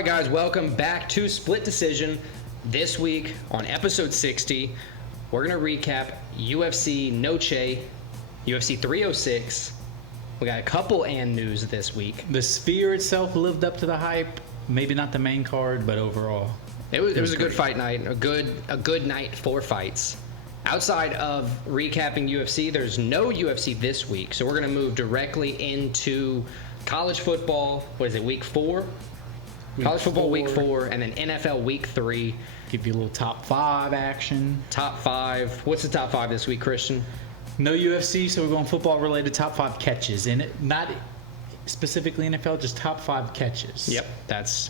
right, guys, welcome back to Split Decision. This week on episode 60, we're going to recap UFC Noche, UFC 306. We got a couple and news this week. The Sphere itself lived up to the hype. Maybe not the main card, but overall. It was a good fight night, a good night for fights. Outside of recapping UFC, there's no UFC this week, so we're going to move directly into college football. What is it, week 4? College football week 4, and then NFL week 3. Give you a little top 5 action. Top 5. What's the top 5 this week, Christian? No UFC, so we're going football-related top 5 catches. And not specifically NFL, just top 5 catches. Yep,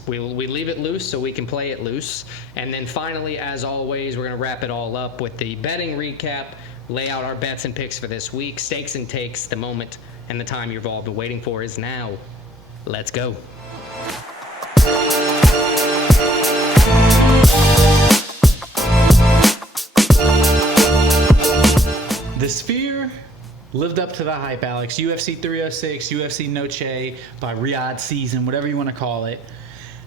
we leave it loose so we can play it loose. And then finally, as always, we're going to wrap it all up with the betting recap, lay out our bets and picks for this week, stakes and takes. The moment and the time you've all been waiting for is now. Let's go. The Sphere lived up to the hype, Alex. UFC 306, UFC Noche by Riyadh season, whatever you want to call it.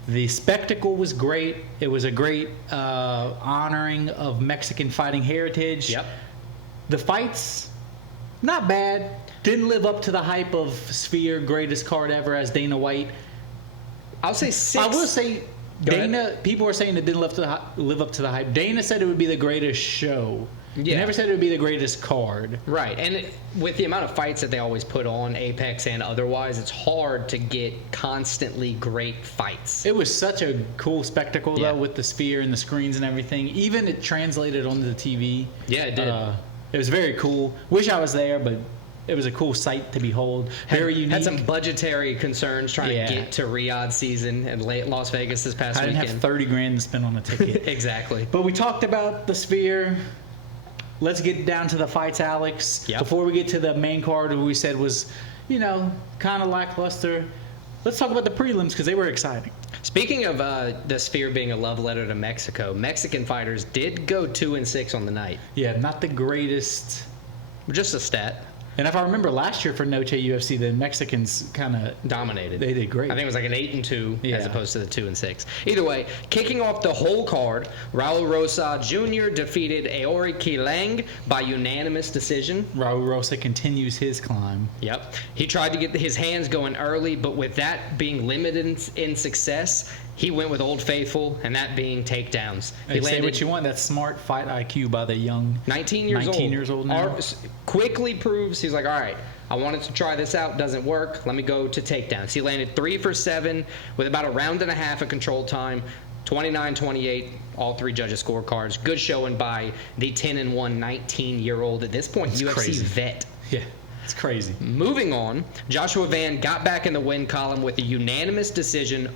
The spectacle was great. It was a great honoring of Mexican fighting heritage. Yep. The fights, not bad. Didn't live up to the hype of Sphere, greatest card ever, as Dana White. I'll say 6. I will say, people were saying it didn't live up to the hype. Dana said it would be the greatest show. Yeah. He never said it would be the greatest card. Right, and with the amount of fights that they always put on, Apex and otherwise, it's hard to get constantly great fights. It was such a cool spectacle, though, with the Sphere and the screens and everything. Even it translated onto the TV. Yeah, it did. It was very cool. Wish I was there, but it was a cool sight to behold. Very unique. Had some budgetary concerns trying to get to Riyadh season and Las Vegas this past weekend. I didn't have $30,000 to spend on a ticket. Exactly. But we talked about the Sphere. Let's get down to the fights, Alex. Yep. Before we get to the main card, who we said was, kind of lackluster. Let's talk about the prelims because they were exciting. Speaking of the Sphere being a love letter to Mexico, Mexican fighters did go 2-6 on the night. Yeah, not the greatest. Just a stat. And if I remember last year for Noche UFC, the Mexicans kind of dominated. They did great. I think it was like an 8-2 as opposed to the 2-6. Either way, kicking off the whole card, Raul Rosa Jr. defeated Aori Qilang by unanimous decision. Raul Rosa continues his climb. Yep. He tried to get his hands going early, but with that being limited in success, he went with Old Faithful, and that being takedowns. Hey, say what you want. That's smart fight IQ by the young 19 years old now. Quickly proves he's like, all right, I wanted to try this out. Doesn't work. Let me go to takedowns. He landed 3 for 7 with about a round and a half of control time. 29-28, all 3 judges' scorecards. Good showing by the 10-1 19-year-old, at this point, That's UFC crazy. vet. Yeah. It's crazy. Moving on, Joshua Van got back in the win column with a unanimous decision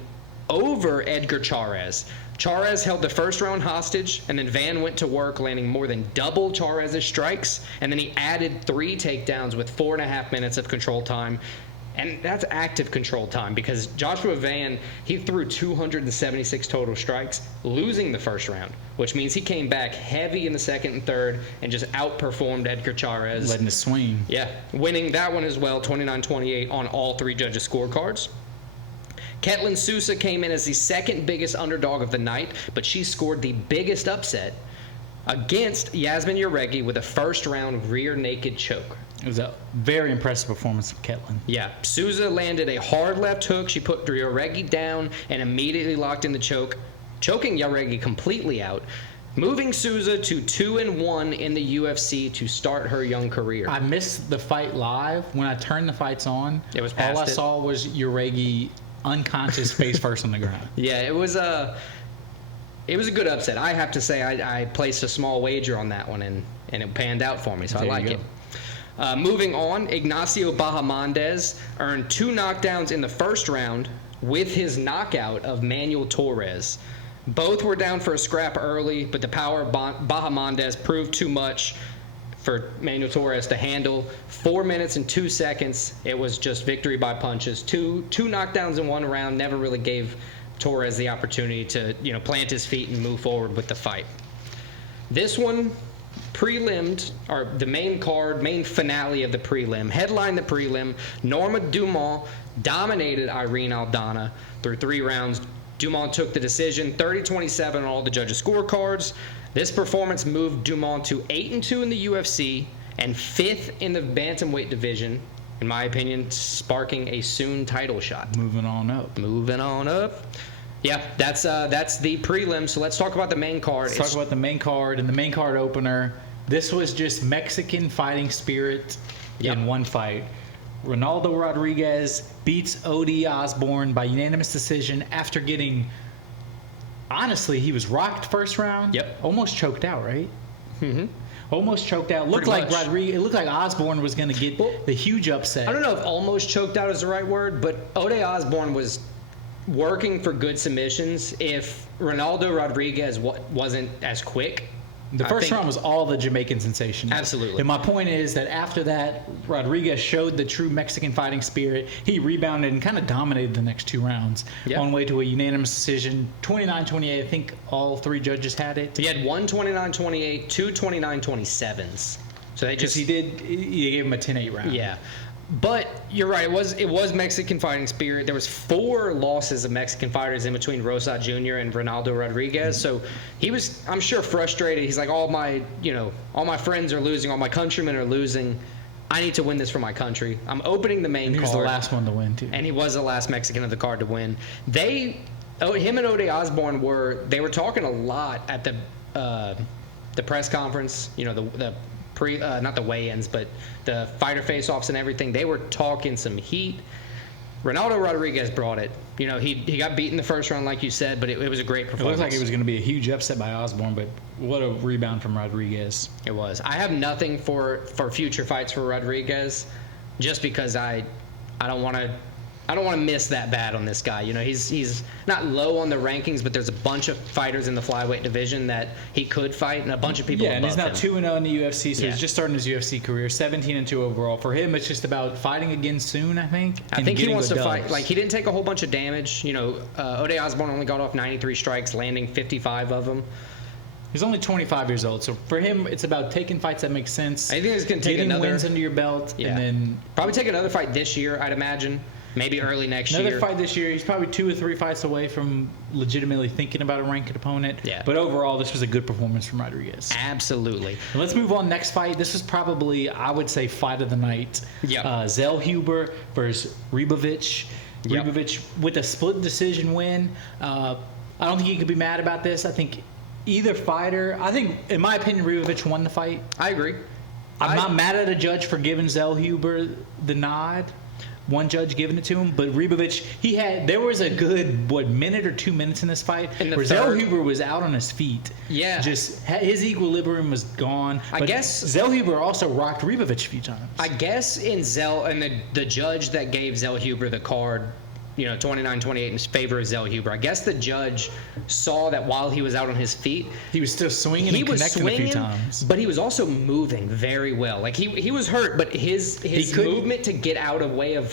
over Edgar Chairez. Chairez held the first round hostage, and then Van went to work, landing more than double Chairez's strikes, and then he added 3 takedowns with 4.5 minutes of control time. And that's active control time because Joshua Van, he threw 276 total strikes, losing the first round, which means he came back heavy in the second and third and just outperformed Edgar Chairez. Letting it swing. Yeah, winning that one as well, 29-28 on all 3 judges' scorecards. Ketlin Sousa came in as the second biggest underdog of the night, but she scored the biggest upset against Yasmin Yaregi with a first-round rear naked choke. It was a very impressive performance from Ketlin. Yeah, Sousa landed a hard left hook. She put Yaregi down and immediately locked in the choke, choking Yaregi completely out, moving Sousa to 2-1 in the UFC to start her young career. I missed the fight live. When I turned the fights on, all I saw was Yaregi unconscious face first on the ground. Yeah, it was a good upset. I have to say I placed a small wager on that one and it panned out for me, so I like it. Moving on, Ignacio Bahamondes earned 2 knockdowns in the first round with his knockout of Manuel Torres. Both were down for a scrap early, but the power of Bahamondes proved too much for Manuel Torres to handle. 4 minutes and 2 seconds. It was just victory by punches. Two knockdowns in one round never really gave Torres the opportunity to plant his feet and move forward with the fight. This one prelimed, or the main card, main finale of the prelim, headlined the prelim. Norma Dumont dominated Irene Aldana through 3 rounds. Dumont took the decision, 30-27 on all the judges' scorecards. This performance moved Dumont to 8-2 in the UFC and 5th in the bantamweight division, in my opinion, sparking a soon title shot. Moving on up. Yeah, that's the prelim. So let's talk about the main card. Let's talk about the main card and the main card opener. This was just Mexican fighting spirit in one fight. Ronaldo Rodriguez beats Odi Osborne by unanimous decision after getting, honestly, he was rocked first round. Yep. Almost choked out, right? Mm-hmm. Almost choked out. Looked like Rodriguez. It looked like Osborne was going to get the huge upset. I don't know if almost choked out is the right word, but Ode Osborne was working for good submissions if Ronaldo Rodriguez wasn't as quick. The first round was all the Jamaican sensation. Absolutely. And my point is that after that, Rodriguez showed the true Mexican fighting spirit. He rebounded and kind of dominated the next 2 rounds on way to a unanimous decision. 29-28, I think all 3 judges had it. He had 1 29-28, 2 29-27s. So they just... He gave him a 10-8 round. Yeah. But you're right. It was Mexican fighting spirit. There was 4 losses of Mexican fighters in between Rosat Jr. and Ronaldo Rodriguez. So he was, I'm sure, frustrated. He's like, all my friends are losing, all my countrymen are losing. I need to win this for my country. I'm opening the main card. He was the last one to win too. And he was the last Mexican of the card to win. Him and Ode Osborne were talking a lot at the press conference. You know, the not the weigh-ins, but the fighter face-offs and everything. They were talking some heat. Ronaldo Rodriguez brought it. You know, he got beaten the first round, like you said, but it was a great performance. It looked like it was going to be a huge upset by Osborne, but what a rebound from Rodriguez. It was. I have nothing for future fights for Rodriguez, just because I don't want to miss that bad on this guy. You know, he's not low on the rankings, but there's a bunch of fighters in the flyweight division that he could fight, and a bunch of people above him. Yeah, and he's now 2-0 in the UFC, so he's just starting his UFC career. 17-2 overall. For him, it's just about fighting again soon, I think. I think he wants to fight. Like, he didn't take a whole bunch of damage. You know, Ode Osborne only got off 93 strikes, landing 55 of them. He's only 25 years old, so for him, it's about taking fights that make sense. I think he's going to take getting wins under your belt, and then probably take another fight this year, I'd imagine. Maybe early next year. Another fight this year. He's probably 2 or 3 fights away from legitimately thinking about a ranked opponent. Yeah. But overall, this was a good performance from Rodriguez. Absolutely. Let's move on. Next fight. This was probably, I would say, fight of the night. Yep. Zellhuber versus Ribovic. Yep. Ribovic with a split decision win. I don't think you could be mad about this. I think either fighter, in my opinion, Ribovic won the fight. I agree. I'm not mad at a judge for giving Zellhuber the nod. One judge giving it to him, but Ribovic, there was a good, minute or 2 minutes in this fight where Zellhuber was out on his feet. Yeah. Just, his equilibrium was gone. I guess Zellhuber also rocked Ribovic a few times. I guess and the judge that gave Zellhuber the card, 29-28 in favor of Zellhuber. I guess the judge saw that while he was out on his feet, he was still swinging and connecting a few times. But he was also moving very well. Like he was hurt, but his movement to get out of way of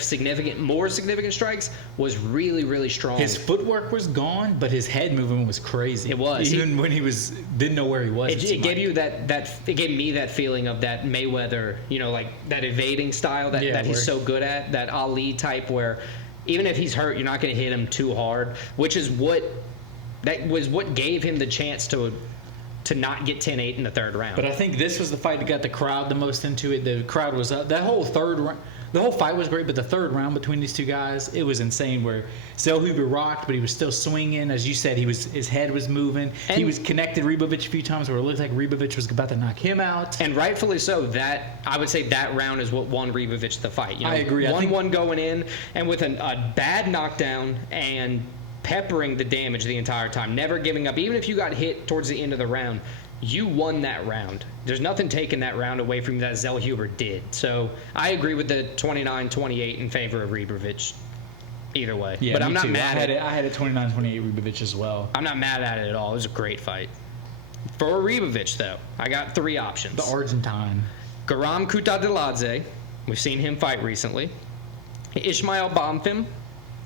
more significant strikes was really, really strong. His footwork was gone, but his head movement was crazy. It was. Even when didn't know where he was. It gave you it gave me that feeling of that Mayweather, like that evading style that he's so good at, that Ali type where even if he's hurt, you're not going to hit him too hard, which is what gave him the chance to not get 10-8 in the third round. But I think this was the fight that got the crowd the most into it. The crowd was up. The whole fight was great, but the third round between these two guys, it was insane. Where Zellhuber rocked, but he was still swinging. As you said, his head was moving. And he was connected Ribovic a few times where it looked like Ribovic was about to knock him out. And rightfully so. I would say that round is what won Ribovic the fight. I agree. 1-1 going in, and with a bad knockdown and peppering the damage the entire time, never giving up. Even if you got hit towards the end of the round, you won that round. There's nothing taking that round away from you that Zellhuber did. So I agree with the 29-28 in favor of Ribovic. Either way. Yeah, but I'm not mad at it. I had a 29-28 Ribovic as well. I'm not mad at it at all. It was a great fight. For Ribovic, though, I got 3 options. The Argentine. Garam Kutateladze. We've seen him fight recently. Ismail Bonfim.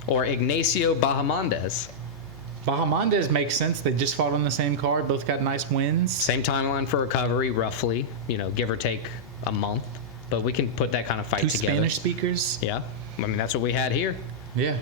Or Ignacio Bahamondes. Bahamondes makes sense. They just fought on the same card. Both got nice wins. Same timeline for recovery, roughly. Give or take a month. But we can put that kind of fight together. 2 Spanish speakers. Yeah. I mean, that's what we had here. Yeah.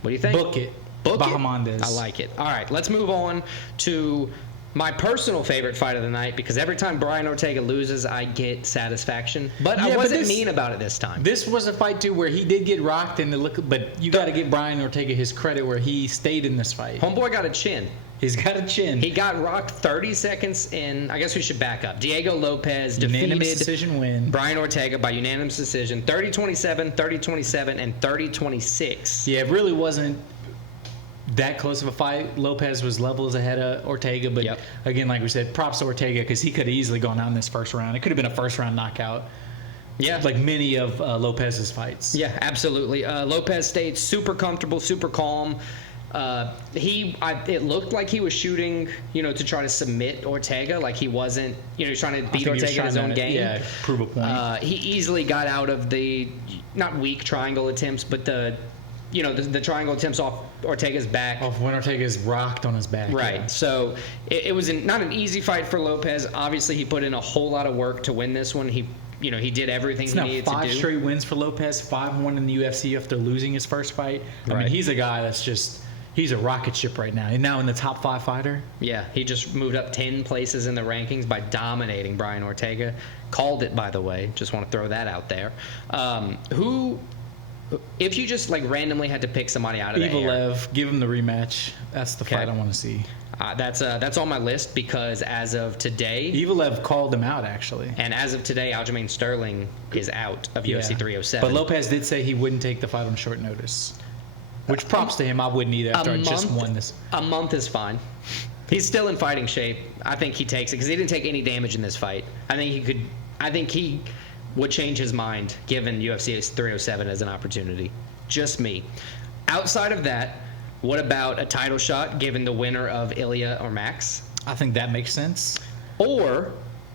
What do you think? Book it. Bahamondes. I like it. All right, let's move on to my personal favorite fight of the night, because every time Brian Ortega loses, I get satisfaction. But I wasn't mean about it this time. This was a fight, too, where he did get rocked, but you got to give Brian Ortega his credit where he stayed in this fight. Homeboy got a chin. He's got a chin. He got rocked 30 seconds in. I guess we should back up. Diego Lopez unanimous defeated decision win. Brian Ortega by unanimous decision, 30-27, 30-27, and 30-26. Yeah, it really wasn't that close of a fight. Lopez was levels ahead of Ortega, but again, like we said, props to Ortega because he could have easily gone out in this first round. It could have been a first-round knockout. Yeah. Like many of Lopez's fights. Yeah, absolutely. Lopez stayed super comfortable, super calm. It looked like he was shooting, to try to submit Ortega. Like he wasn't, trying to beat Ortega in his own game. Yeah, prove a point. He easily got out of the, not weak triangle attempts, but the triangle attempts off Ortega's back. Off when Ortega's rocked on his back. Right. Yeah. So it was not an easy fight for Lopez. Obviously, he put in a whole lot of work to win this one. He did everything he needed to do. 5 straight wins for Lopez, 5-1 in the UFC after losing his first fight. I mean, he's a guy that's just... He's a rocket ship right now. And now in the top 5 fighter. Yeah, he just moved up 10 places in the rankings by dominating Brian Ortega. Called it, by the way. Just want to throw that out there. If you just randomly had to pick somebody out of the air. Evil give him the rematch. That's the fight I want to see. That's on my list because as of today, Evil called him out actually. And as of today, Aljamain Sterling is out of UFC 307. But Lopez did say he wouldn't take the fight on short notice. Which props to him. I wouldn't either after I just won this. A month is fine. He's still in fighting shape. I think he takes it because he didn't take any damage in this fight. I think he would change his mind given UFC 307 as an opportunity. Just me. Outside of that, what about a title shot given the winner of Ilya or Max? I think that makes sense. Or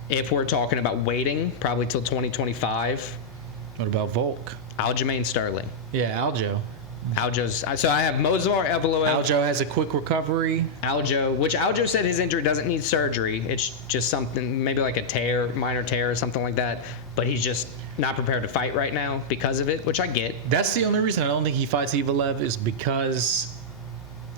if we're talking about waiting probably till 2025. What about Volk? Aljamain Sterling. Yeah, Aljo. So I have Movsar Evloev. Aljo has a quick recovery. Aljo said his injury doesn't need surgery. It's just something, maybe like a minor tear or something like that. But he's just not prepared to fight right now because of it, which I get. That's the only reason I don't think he fights Evloev is because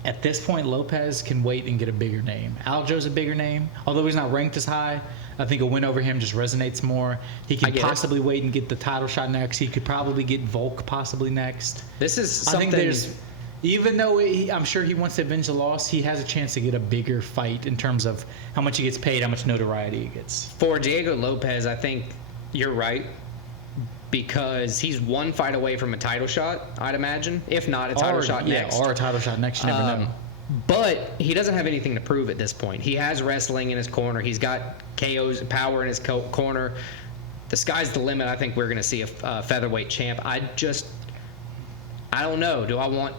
at this point Lopez can wait and get a bigger name. Aljo's a bigger name. Although he's not ranked as high, I think a win over him just resonates more. He can possibly wait and get the title shot next. He could probably get Volk possibly next. This is something... I think even though I'm sure he wants to avenge the loss, he has a chance to get a bigger fight in terms of how much he gets paid, how much notoriety he gets. For Diego Lopez, I think you're right because he's one fight away from a title shot, I'd imagine. If not, a title shot next. Or a title shot next. You never know. But he doesn't have anything to prove at this point. He has wrestling in his corner. He's got KO's power in his corner. The sky's the limit. I think we're going to see a featherweight champ. I don't know. Do I want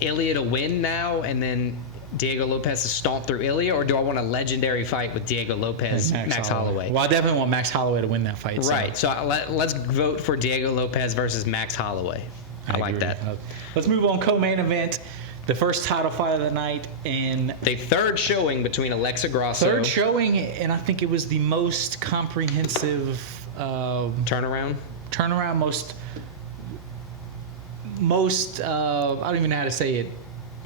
Ilya to win now and then Diego Lopez to stomp through Ilya, or do I want a legendary fight with Diego Lopez, Max Holloway? Well, I definitely want Max Holloway to win that fight. Right. So let's vote for Diego Lopez versus Max Holloway. I like that. Let's move on. Co-main event. The first title fight of the night in the third showing between Alexa Grasso. Third showing, and I think it was the most comprehensive turnaround. Most. I don't even know how to say it.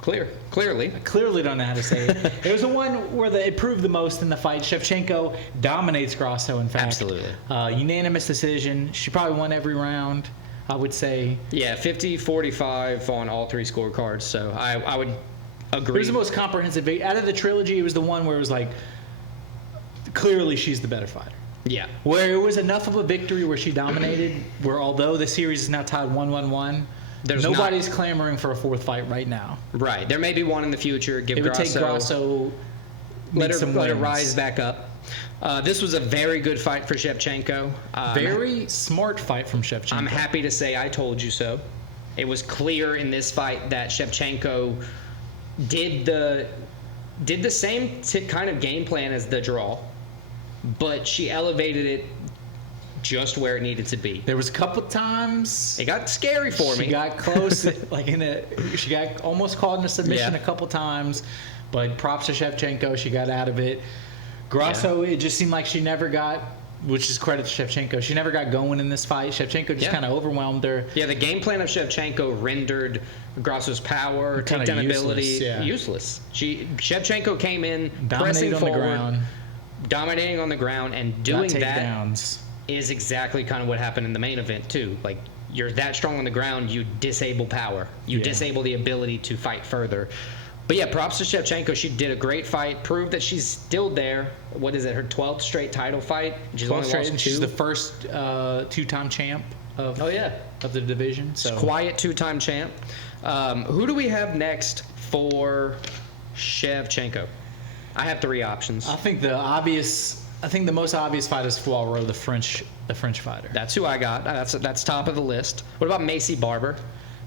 Clearly. I clearly don't know how to say it. It was the one where it proved the most in the fight. Shevchenko dominates Grasso. In fact, absolutely. Unanimous decision. She probably won every round, I would say. Yeah, 50-45 on all 3 scorecards. So I would agree. It was the most comprehensive. Out of the trilogy, it was the one where it was like, clearly she's the better fighter. Yeah. Where it was enough of a victory where she dominated, where although the series is now tied 1-1-1, nobody's clamoring for a 4th fight right now. Right. There may be one in the future. It would take Grasso. Let her rise back up. This was a very good fight for Shevchenko. Very smart fight from Shevchenko. I'm happy to say I told you so. It was clear in this fight that Shevchenko did the same kind of game plan as the draw, but she elevated it just where it needed to be. There was a couple times it got scary for me. She got close, she got almost caught in a submission a couple times, but props to Shevchenko, she got out of it. Grasso, it just seemed like she never got which is credit to Shevchenko. She never got going in this fight. Shevchenko just kind of overwhelmed her. Yeah, the game plan of Shevchenko rendered Grasso's power, takedown ability useless. Shevchenko came in, pressing forward, dominating on the ground, and doing that is exactly kind of what happened in the main event too. Like, you're that strong on the ground, you disable power. You disable the ability to fight further. But yeah, props to Shevchenko. She did a great fight, proved that she's still there. What is it, her 12th straight title fight? She's only lost 2. She's the first two-time champ of the division. So quiet 2-time champ. Who do we have next for Shevchenko? I have 3 options. I think the most obvious fight is Poirier, the French fighter. That's who I got. That's top of the list. What about Macy Barber?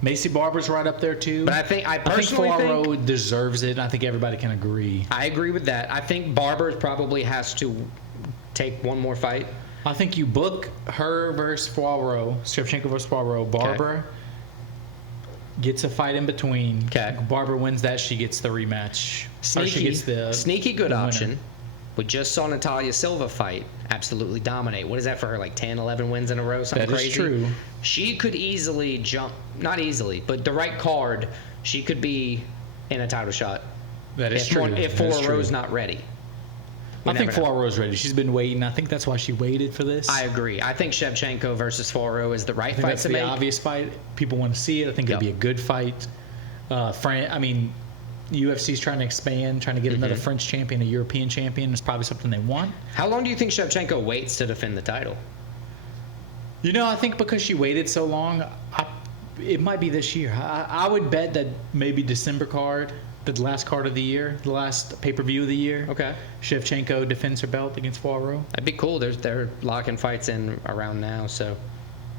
Macy Barber's right up there too. But I personally think Poirier deserves it. I think everybody can agree. I agree with that. I think Barber probably has to take one more fight. I think you book her versus Poirier, Shevchenko versus Poirier. Barber gets a fight in between. Okay. Barber wins that. She gets the rematch. Sneaky good option. We just saw Natalia Silva fight absolutely dominate. What is that for her? Like 10, 11 wins in a row? Something crazy? That is true. She could easily jump, not easily, but the right card, she could be in a title shot. That is true. If Poirier's not ready. I think Poirier's ready. She's been waiting. I think that's why she waited for this. I agree. I think Shevchenko versus Poirier is the right fight to make. That's the obvious fight. People want to see it. I think it'd be a good fight. UFC's trying to expand, trying to get another French champion, a European champion. Is probably something they want. How long do you think Shevchenko waits to defend the title? I think because she waited so long, it might be this year. I would bet that maybe December card, the last card of the year, the last pay-per-view of the year. Okay. Shevchenko defends her belt against Poirier. That'd be cool. They're locking fights in around now, so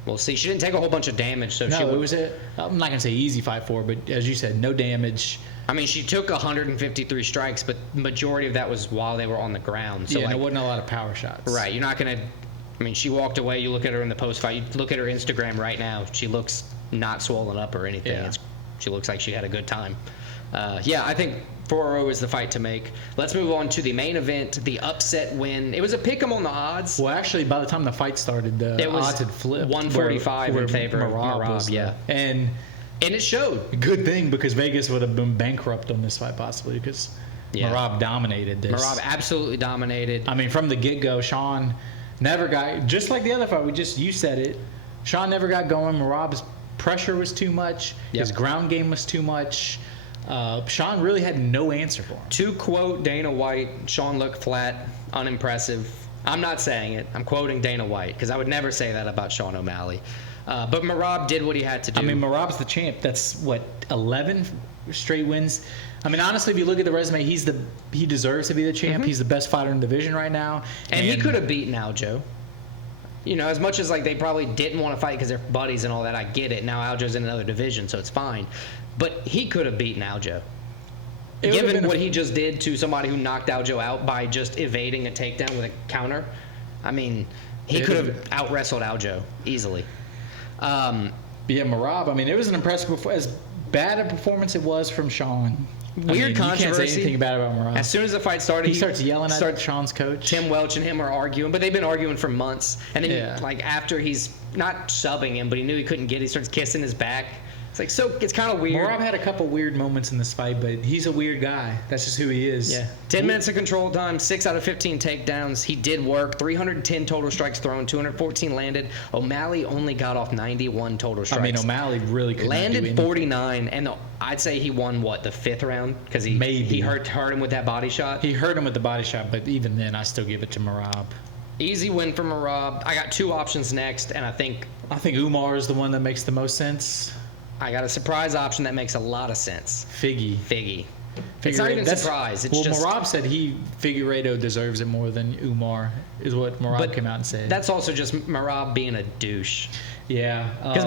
we'll see. She didn't take a whole bunch of damage, so it was I'm not gonna say easy fight for her, but as you said, no damage. I mean, she took 153 strikes, but majority of that was while they were on the ground. So there wasn't a lot of power shots. Right. You're not going to... I mean, she walked away. You look at her in the post-fight. You look at her Instagram right now. She looks not swollen up or anything. Yeah. She looks like she had a good time. I think Poirier is the fight to make. Let's move on to the main event, the upset win. It was a pick 'em on the odds. Well, actually, by the time the fight started, the odds had flipped. 145 in favor of Merab. Yeah. And it showed. Good thing, because Vegas would have been bankrupt on this fight possibly, because Merab dominated this. Merab absolutely dominated. I mean, from the get-go, Sean never got, just like the other fight, you said it, Sean never got going. Merab's pressure was too much. His ground game was too much. Sean really had no answer for him. To quote Dana White, Sean looked flat, unimpressive. I'm not saying it. I'm quoting Dana White, because I would never say that about Sean O'Malley. But Merab did what he had to do. I mean, Merab's the champ. That's, 11 straight wins? I mean, honestly, if you look at the resume, he deserves to be the champ. He's the best fighter in the division right now. And he could have beaten Aljo. As much as they probably didn't want to fight because they're buddies and all that, I get it. Now Aljo's in another division, so it's fine. But he could have beaten Aljo. Given what he just did to somebody who knocked Aljo out by just evading a takedown with a counter, I mean, he could have out-wrestled Aljo easily. Merab, I mean, it was an impressive, as bad a performance it was from Sean. Weird controversy. You can't say anything bad about Merab. As soon as the fight started, he starts yelling at Sean's coach. Tim Welch and him are arguing, but they've been arguing for months. And then, after he's not subbing him, but he knew he couldn't get it, he starts kissing his back. It's kind of weird. Merab had a couple weird moments in this fight, but he's a weird guy. That's just who he is. Yeah. 10 minutes of control time, 6 out of 15 takedowns. He did work. 310 total strikes thrown, 214 landed. O'Malley only got off 91 total strikes. I mean, O'Malley really could landed 49, and I'd say he won, the 5th round? Because he hurt him with that body shot. He hurt him with the body shot, but even then, I still give it to Merab. Easy win for Merab. I got 2 options next, and I think Umar is the one that makes the most sense. I got a surprise option that makes a lot of sense. Figgy. It's not even a surprise. Merab said Figueiredo deserves it more than Umar, is what Merab came out and said. That's also just Merab being a douche. Yeah. Because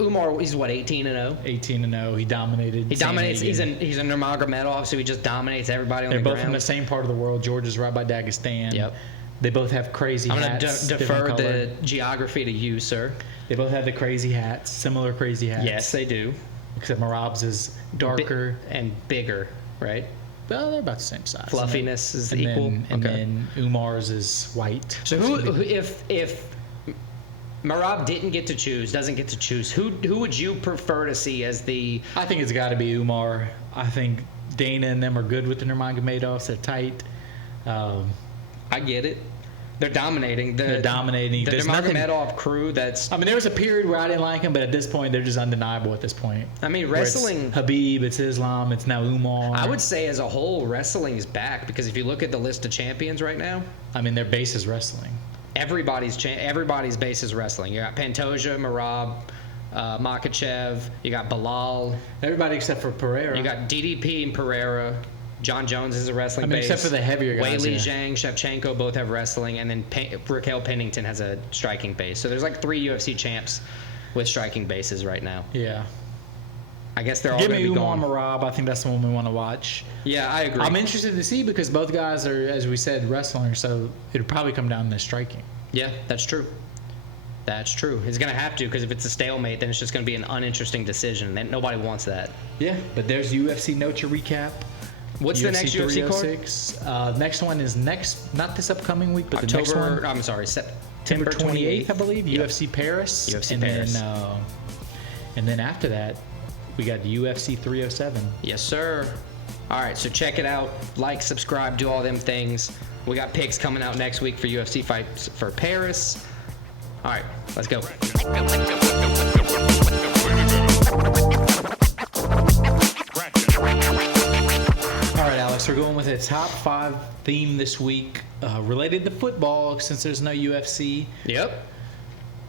Umar, he's 18-0? 18-0. He dominated. He dominates. He's a Nurmagomedov, so he just dominates everybody on the ground. They're both from the same part of the world. Georgia's right by Dagestan. Yep. They both have crazy hats. I'm going to defer the geography to you, sir. They both have the crazy hats, similar crazy hats. Yes, they do. Except Merab's is darker. And bigger, right? well, they're about the same size. Fluffiness is and equal. And then Umar's is white. So if Merab doesn't get to choose, who would you prefer to see as the? I think it's got to be Umar. I think Dana and them are good with the Nurmagomedovs. They're tight. I get it. They're dominating. They're dominating. The Nurmagomedov crew. That's. I mean, there was a period where I didn't like him, but at this point, they're just undeniable. At this point, I mean, wrestling. It's Habib, it's Islam, it's now Umar. I would say, as a whole, wrestling is back because if you look at the list of champions right now, I mean, their base is wrestling. Everybody's base is wrestling. You got Pantoja, Merab, Makachev. You got Bilal. Everybody except for Pereira. You got DDP and Pereira. John Jones is a wrestling base. Except for the heavier guys. Weili Zhang, Shevchenko both have wrestling, and then Raquel Pennington has a striking base. So there's like 3 UFC champs with striking bases right now. Yeah. I guess they're all going to be gone. Give me Umar Merab. I think that's the one we want to watch. Yeah, I agree. I'm interested to see because both guys are, as we said, wrestlers, so it'll probably come down to striking. Yeah, that's true. That's true. It's going to have to because if it's a stalemate, then it's just going to be an uninteresting decision. And nobody wants that. Yeah, but there's UFC Noche recap. What's the next UFC card? Next one is not this upcoming week, but October, the next one. I'm sorry, September 28th, I believe. Yep. UFC Paris. UFC Paris. And then after that, we got UFC 307. Yes, sir. All right, so check it out. Like, subscribe, do all them things. We got picks coming out next week for UFC fights for Paris. All right, let's go. All right, Alex, we're going with a top 5 theme this week related to football since there's no UFC. Yep.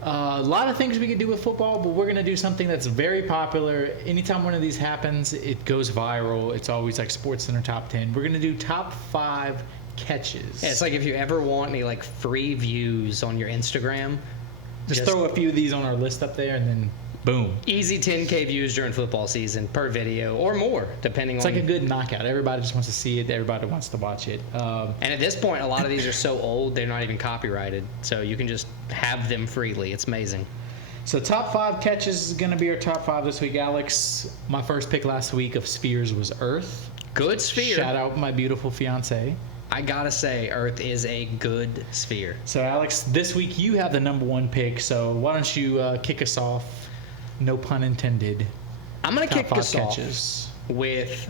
A lot of things we could do with football, but we're going to do something that's very popular. Anytime one of these happens, it goes viral. It's always like SportsCenter Top 10. We're going to do top 5 catches. Yeah, it's like if you ever want any like free views on your Instagram, just throw a few of these on our list up there and then boom. Easy 10K views during football season per video or more, depending on. It's like a good knockout. Everybody just wants to see it. Everybody wants to watch it. And at this point, a lot of these are so old, they're not even copyrighted. So you can just have them freely. It's amazing. So top 5 catches is going to be our top 5 this week, Alex. My first pick last week of spheres was Earth. Good sphere. Shout out my beautiful fiance. I gotta say, Earth is a good sphere. So, Alex, this week you have the number 1 pick. So why don't you kick us off? No pun intended. I'm going to kick us off with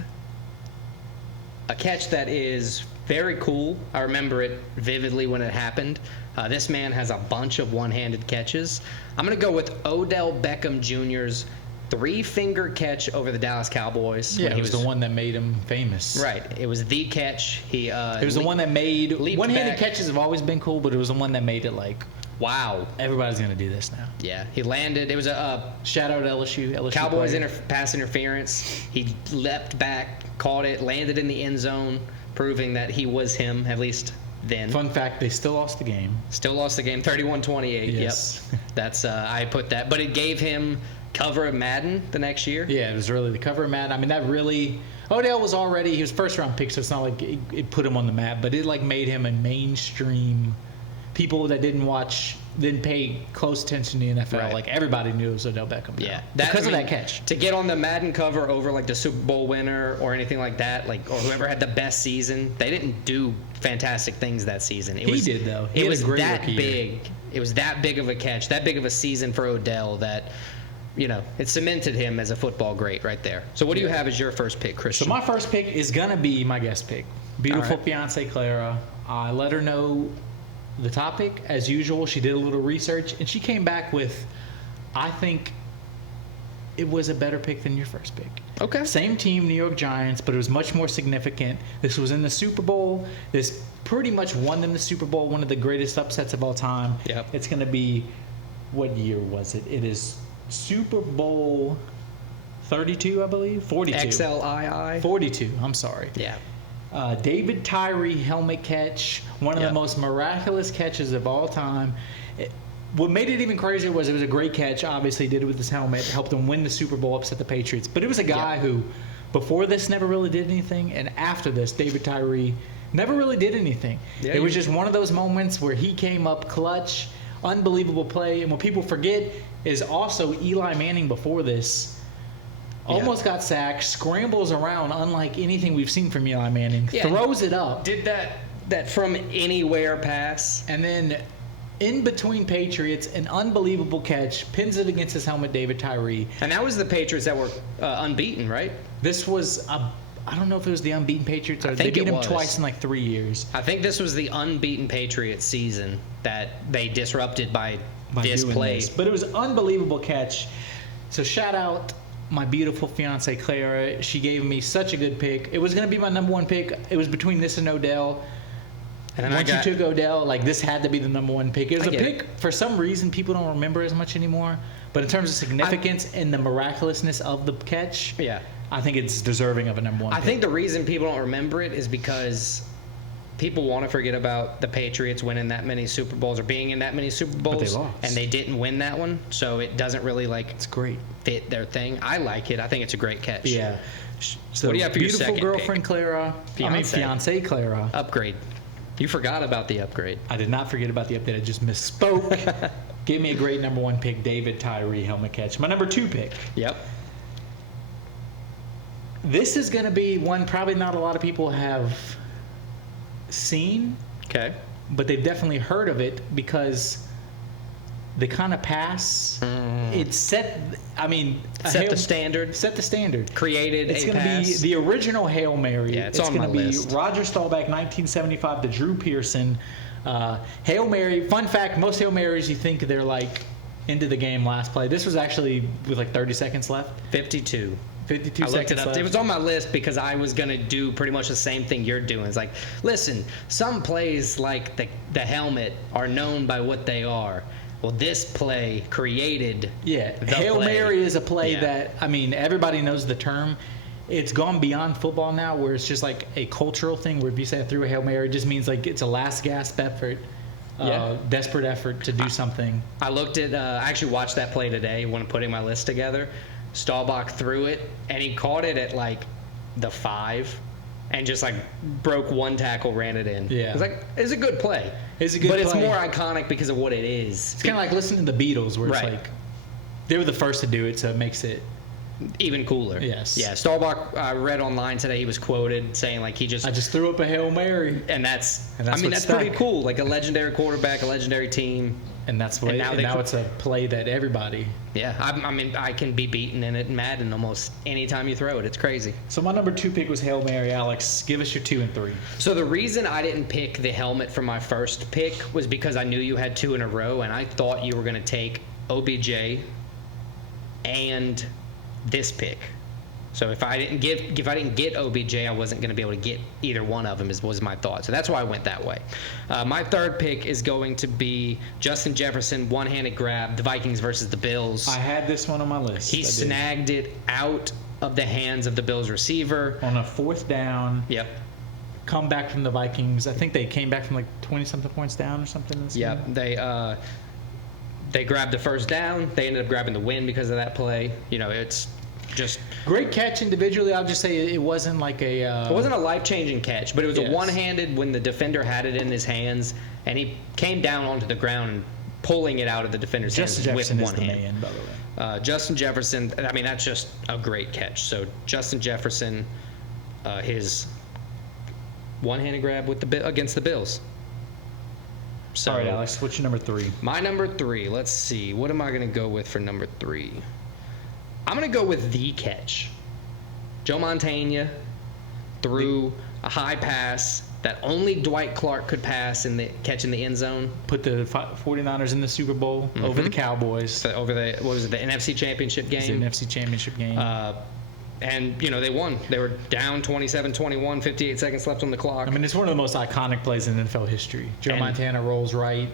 a catch that is very cool. I remember it vividly when it happened. This man has a bunch of one-handed catches. I'm going to go with Odell Beckham Jr.'s 3-finger catch over the Dallas Cowboys. Yeah, it was the one that made him famous. Right. It was the catch. It was the one that made... One-handed catches have always been cool, but it was the one that made it like... Wow. Everybody's going to do this now. Yeah. He landed. It was a... Shout out LSU. Cowboys pass interference. He leapt back, caught it, landed in the end zone, proving that he was him, at least then. Fun fact, they still lost the game. Still lost the game, 31-28. Yes. Yep. That's, I put that. But it gave him cover of Madden the next year. Yeah, it was really the cover of Madden. I mean, that really... Odell was already... He was first-round pick, so it's not like it put him on the map, but it like made him a mainstream... People that didn't pay close attention to the NFL. Right. Like everybody knew it was Odell Beckham. Yeah, because of that catch. To get on the Madden cover over like the Super Bowl winner or anything like that, like or whoever had the best season, they didn't do fantastic things that season. He did though. It was that big. It was that big of a catch, that big of a season for Odell that. You know, it cemented him as a football great right there. So what do you have as your first pick, Christian? So my first pick is going to be my guest pick. Beautiful fiance, Clara. I let her know the topic. As usual, she did a little research, and she came back with, I think it was a better pick than your first pick. Okay. Same team, New York Giants, but it was much more significant. This was in the Super Bowl. This pretty much won them the Super Bowl, one of the greatest upsets of all time. Yep. It's going to be, what year was it? It is Super Bowl 32, I believe. 42. XLII. 42. I'm sorry. Yeah. David Tyree helmet catch, one of the most miraculous catches of all time. What made it even crazier was it was a great catch. Obviously, did it with his helmet, helped him win the Super Bowl, upset the Patriots. But it was a guy who, before this, never really did anything, and after this, David Tyree never really did anything. Yeah, it was just one of those moments where he came up clutch, unbelievable play. And what people forget is also Eli Manning before this almost got sacked, scrambles around unlike anything we've seen from Eli Manning, throws it up. Did that from anywhere pass. And then in between Patriots, an unbelievable catch, pins it against his helmet, David Tyree. And that was the Patriots that were unbeaten, right? This was, I don't know if it was the unbeaten Patriots or they beat them twice in like 3 years. I think this was the unbeaten Patriots season that they disrupted by this play. But it was an unbelievable catch. So shout out my beautiful fiance Clara. She gave me such a good pick. It was going to be my number one pick. It was between this and Odell. And then once you took Odell, like this had to be the number one pick. It was a pick for some reason people don't remember as much anymore. But in terms of significance and the miraculousness of the catch, I think it's deserving of a number one pick. I think the reason people don't remember it is because people want to forget about the Patriots winning that many Super Bowls or being in that many Super Bowls. But they lost. And they didn't win that one. So it doesn't really it's great. fit their thing. I like it. I think it's a great catch. Yeah. So what do you have for your second beautiful girlfriend pick? Clara. Fiance Clara. Upgrade. You forgot about the upgrade. I did not forget about the update. I just misspoke. Give me a great number one pick, David Tyree helmet catch. My number two pick. Yep. This is going to be one probably not a lot of people have seen. Okay. But they've definitely heard of it because the kind of pass, it set, the standard. Set the standard. Created it's a gonna pass. It's going to be the original Hail Mary. Yeah, it's on my list. It's going to be Roger Staubach, 1975 to Drew Pearson. Hail Mary. Fun fact, most Hail Marys, you think they're like into the game last play. This was actually with like 30 seconds left. 52 I looked seconds it up. left. It was on my list because I was going to do pretty much the same thing you're doing. It's like, listen, some plays like the helmet are known by what they are. Well, this play created the Hail play. Mary is a play that, everybody knows the term. It's gone beyond football now where it's just like a cultural thing where if you say through a Hail Mary, it just means like it's a last gasp effort, desperate effort to do something. I looked at, I actually watched that play today when putting my list together. Staubach threw it, and he caught it at like the 5 and just like broke one tackle, ran it in. Yeah. It's a good play. It's a good play. But it's more iconic because of what it is. It's kind of like listening to the Beatles where it's like they were the first to do it, so it makes it even cooler. Yes. Yeah, Staubach, I read online today, he was quoted saying like I just threw up a Hail Mary. And that's pretty cool. Like a legendary quarterback, a legendary team. And that's what now it's a play that everybody. Yeah, I can be beaten in it in Madden almost any time you throw it. It's crazy. So my number 2 pick was Hail Mary. Alex, give us your 2 and 3. So the reason I didn't pick the helmet for my first pick was because I knew you had 2 in a row, and I thought you were going to take OBJ and this pick. So if I didn't get OBJ, I wasn't going to be able to get either one of them. Was my thought. So that's why I went that way. My third pick is going to be Justin Jefferson, one-handed grab, the Vikings versus the Bills. I had this one on my list. He snagged it out of the hands of the Bills receiver on a 4th down. Yep. Come back from the Vikings. I think they came back from like 20-something points down or something. Yep. They grabbed the first down. They ended up grabbing the win because of that play. It's just great catch individually. I'll just say it wasn't like a. It wasn't a life-changing catch, but it was a one-handed when the defender had it in his hands, and he came down onto the ground, pulling it out of the defender's hands with one hand. Man, by the way. Justin Jefferson. That's just a great catch. So Justin Jefferson, his one-handed grab against the Bills. So, all right, Alex, what's your number 3? My number 3. Let's see. What am I going to go with for number 3? I'm going to go with the catch. Joe Montana threw a high pass that only Dwight Clark could pass catch in the end zone. Put the 49ers in the Super Bowl over the Cowboys. So over the NFC Championship game? It's the NFC Championship game. And, they won. They were down 27-21, 58 seconds left on the clock. It's one of the most iconic plays in NFL history. Joe Montana rolls right.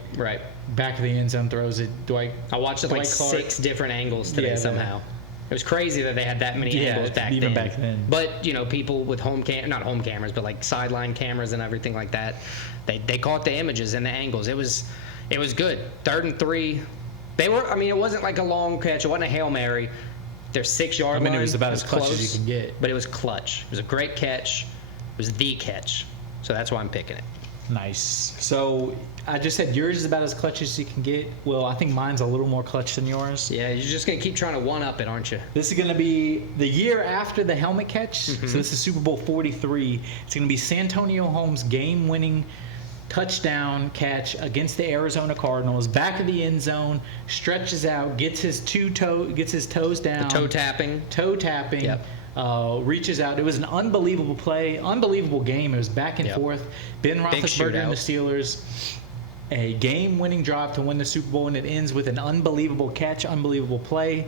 Back of the end zone, throws it. I watched it Clark. 6 different angles today somehow. It was crazy that they had that many angles back then. But, people with not home cameras, but like sideline cameras and everything like that, they caught the images and the angles. It was good. 3rd and 3. It wasn't like a long catch. It wasn't a Hail Mary. Their 6-yard line. It was about as clutch as you could get. But it was clutch. It was a great catch. It was the catch. So that's why I'm picking it. Nice. So I just said yours is about as clutch as you can get. Well, I think mine's a little more clutch than yours. Yeah, you're just going to keep trying to one-up it, aren't you? This is going to be the year after the helmet catch. So this is Super Bowl 43. It's going to be Santonio Holmes' game-winning touchdown catch against the Arizona Cardinals. Back of the end zone, stretches out, gets his toes down. The toe tapping. Yep. Reaches out. It was an unbelievable play, unbelievable game. It was back and forth. Ben Roethlisberger and the Steelers, a game-winning drive to win the Super Bowl, and it ends with an unbelievable catch, unbelievable play.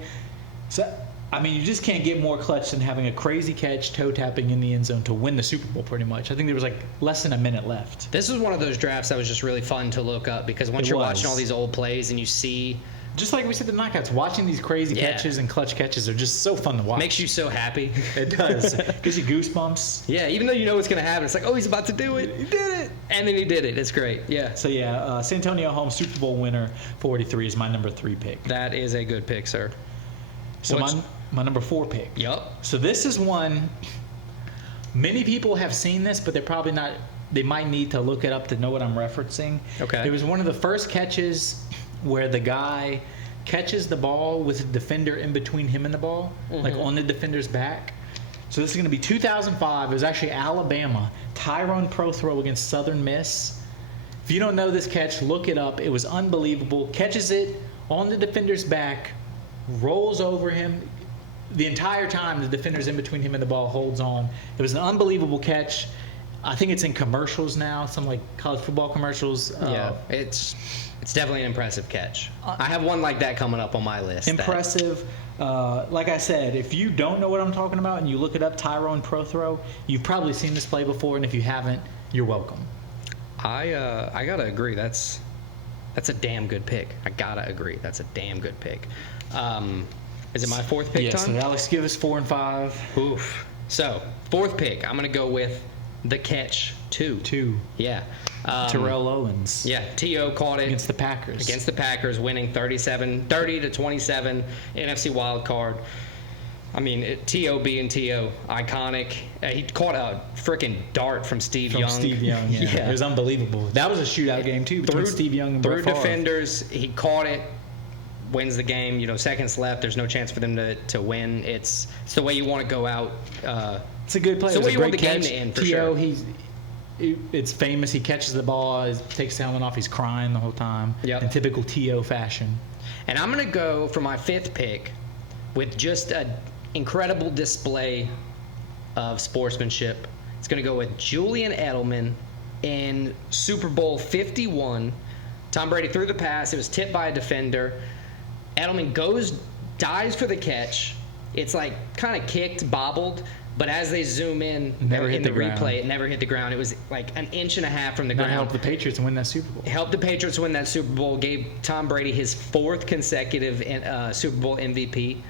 So, I mean, you just can't get more clutch than having a crazy catch, toe tapping in the end zone to win the Super Bowl, pretty much. I think there was like less than a minute left. This is one of those drafts that was just really fun to look up because once you're watching all these old plays and you see. Just like we said, the knockouts, watching these crazy catches and clutch catches are just so fun to watch. Makes you so happy. It does. Gives you goosebumps. Yeah, even though you know what's going to happen. It's like, oh, he's about to do it. He did it. And then he did it. It's great. Yeah. So, Santonio Holmes, Super Bowl winner, 43 is my number 3 pick. That is a good pick, sir. So, my number 4 pick. Yup. So, this is one, many people have seen this, but they're probably not, they might need to look it up to know what I'm referencing. Okay. It was one of the first catches where the guy catches the ball with the defender in between him and the ball, like on the defender's back. So this is going to be 2005. It was actually Alabama. Tyrone Pro throw against Southern Miss. If you don't know this catch, look it up. It was unbelievable. Catches it on the defender's back, rolls over him. The entire time, the defender's in between him and the ball, holds on. It was an unbelievable catch. I think it's in commercials now, some like college football commercials. Yeah, it's definitely an impressive catch. I have one like that coming up on my list. Impressive. Like I said, if you don't know what I'm talking about and you look it up, Tyrone Pro throw, you've probably seen this play before, and if you haven't, you're welcome. I gotta agree. That's a damn good pick. I gotta agree. That's a damn good pick. Is it my 4th pick? Yes. Tom? So Alex, give us 4 and 5. Oof. So 4th pick, I'm gonna go with the catch 2. Yeah. Terrell Owens. Yeah, T.O. caught it against the Packers, winning 30-27 NFC wild card. I mean, T.O. being T.O., iconic. He caught a freaking dart from Steve Young. Yeah. It was unbelievable. That was a shootout game too between Steve Young and Brett Favre. Through defenders, he caught it, wins the game. Seconds left. There's no chance for them to win. It's the way you want to go out. It's a good play. It's the way you want the game to end, for T.O., sure. It's famous. He catches the ball, takes the helmet off. He's crying the whole time in typical T.O. fashion. And I'm going to go for my 5th pick with just an incredible display of sportsmanship. It's going to go with Julian Edelman in Super Bowl 51. Tom Brady threw the pass. It was tipped by a defender. Edelman dives for the catch. It's like kind of kicked, bobbled. But as they zoom in the replay, it never hit the ground. It was like an inch and a half from the ground. That helped the Patriots win that Super Bowl. Gave Tom Brady his 4th consecutive Super Bowl MVP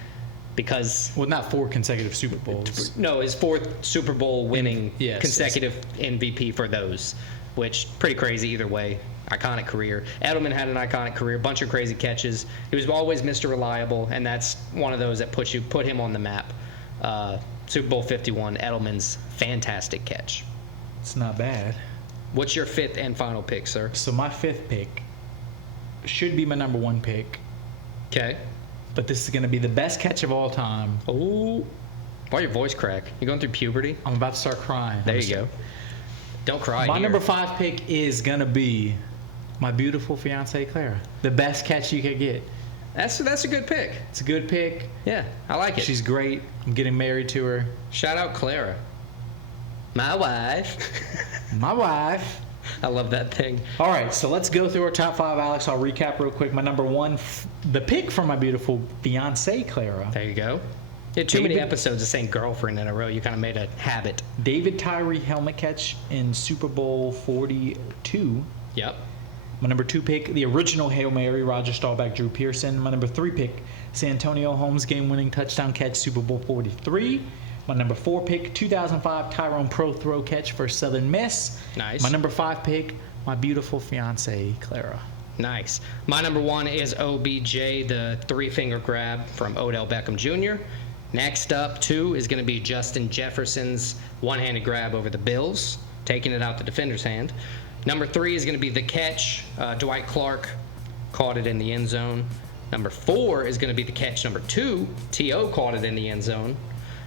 because... Well, not 4 consecutive Super Bowls. No, his 4th Super Bowl winning consecutive MVP for those, which pretty crazy either way. Iconic career. Edelman had an iconic career, bunch of crazy catches. He was always Mr. Reliable, and that's one of those that put him on the map. Super Bowl 51, Edelman's fantastic catch. It's not bad. What's your 5th and final pick, sir? So my 5th pick should be my number 1 pick. Okay. But this is going to be the best catch of all time. Oh. Why your voice crack? You going through puberty? I'm about to start crying. There you go. Don't cry. My number 5 pick is going to be my beautiful fiancée, Clara. The best catch you could get. That's a good pick. It's a good pick. Yeah, I like it. She's great. I'm getting married to her. Shout out Clara. My wife. My wife. I love that thing. All right, so let's go through our top 5, Alex. I'll recap real quick. My number 1, the pick for my beautiful fiancée, Clara. There you go. You had too many episodes of saying girlfriend in a row. You kind of made a habit. David Tyree helmet catch in Super Bowl 42. Yep. My number 2 pick, the original Hail Mary, Roger Staubach, Drew Pearson. My number 3 pick, Santonio Holmes game-winning touchdown catch, Super Bowl 43. My number 4 pick, 2005 Tyrone Pro throw catch for Southern Miss. Nice. My number 5 pick, my beautiful fiancée, Clara. Nice. My number 1 is OBJ, the 3-finger grab from Odell Beckham Jr. Next up, 2 is going to be Justin Jefferson's one-handed grab over the Bills, taking it out the defender's hand. Number 3 is going to be the catch. Dwight Clark caught it in the end zone. Number 4 is going to be the catch. Number 2, T.O. caught it in the end zone.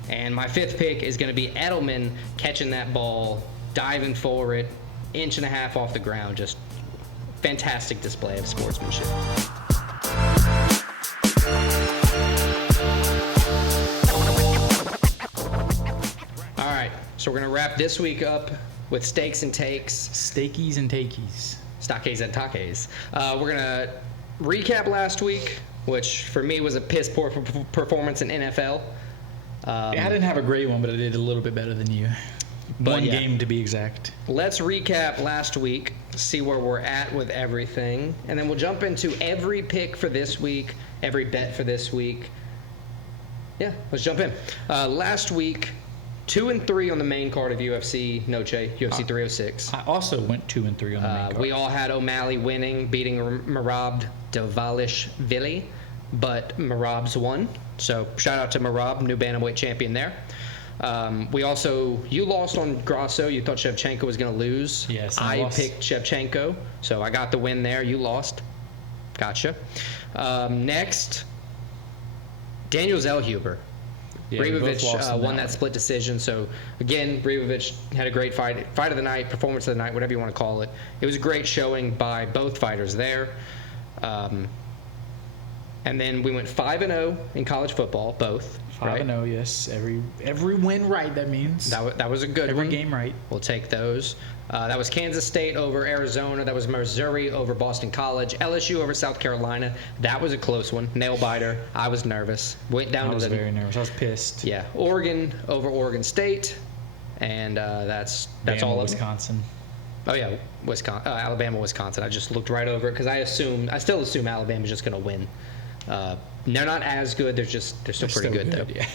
And my 5th pick is going to be Edelman catching that ball, diving for it, 1.5 inches off the ground. Just fantastic display of sportsmanship. All right, so we're going to wrap this week up with Stakes and Takes. Stakies and takies. Stakes and takes. We're going to recap last week, which for me was a piss poor performance in NFL. I didn't have a great one, but I did a little bit better than you. One game to be exact. Let's recap last week, see where we're at with everything, and then we'll jump into every pick for this week, every bet for this week. Yeah, let's jump in. Last week, 2-3 on the main card of UFC Noche, UFC 306. I also went 2-3 on the main card. We all had O'Malley winning, beating Merab Dvalishvili, but Merab's won. So shout out to Merab, new bantamweight champion there. You lost on Grasso. You thought Shevchenko was going to lose. Yes, I picked Shevchenko, so I got the win there. You lost. Gotcha. Next, Daniel Zellhuber. Yeah, Bribovic won that split decision. So, again, Bribovic had a great fight of the night, performance of the night, whatever you want to call it. It was a great showing by both fighters there. And then we went 5-0 in college football, both. 5-0, yes. Every win right, that means. That was a good one. Every game right. We'll take those. That was Kansas State over Arizona. That was Missouri over Boston College. LSU over South Carolina. That was a close one. Nail biter. I was nervous. I was very nervous. I was pissed. Yeah. Oregon over Oregon State. And that's Bama, all of Wisconsin. Oh, yeah. Alabama, Wisconsin. I just looked right over it because I still assume Alabama's just going to win. They're not as good. They're still pretty good though. Yeah.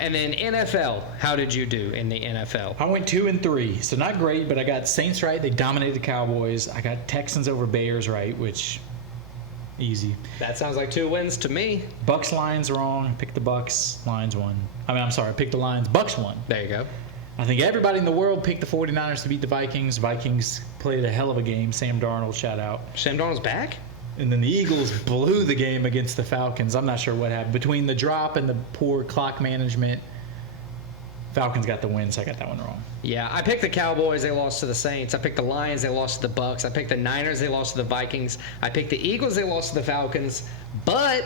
And then NFL, how did you do in the NFL? I went 2-3, so not great, but I got Saints right. They dominated the Cowboys. I got Texans over Bears right, which easy. That sounds like 2 wins to me. Bucks Lions wrong. Picked the Bucks. Lions won. I picked the Lions. Bucks won. There you go. I think everybody in the world picked the 49ers to beat the Vikings. Vikings played a hell of a game. Sam Darnold, shout out. Sam Darnold's back? And then the Eagles blew the game against the Falcons. I'm not sure what happened. Between the drop and the poor clock management, Falcons got the win, so I got that one wrong. Yeah, I picked the Cowboys. They lost to the Saints. I picked the Lions. They lost to the Bucks. I picked the Niners. They lost to the Vikings. I picked the Eagles. They lost to the Falcons. But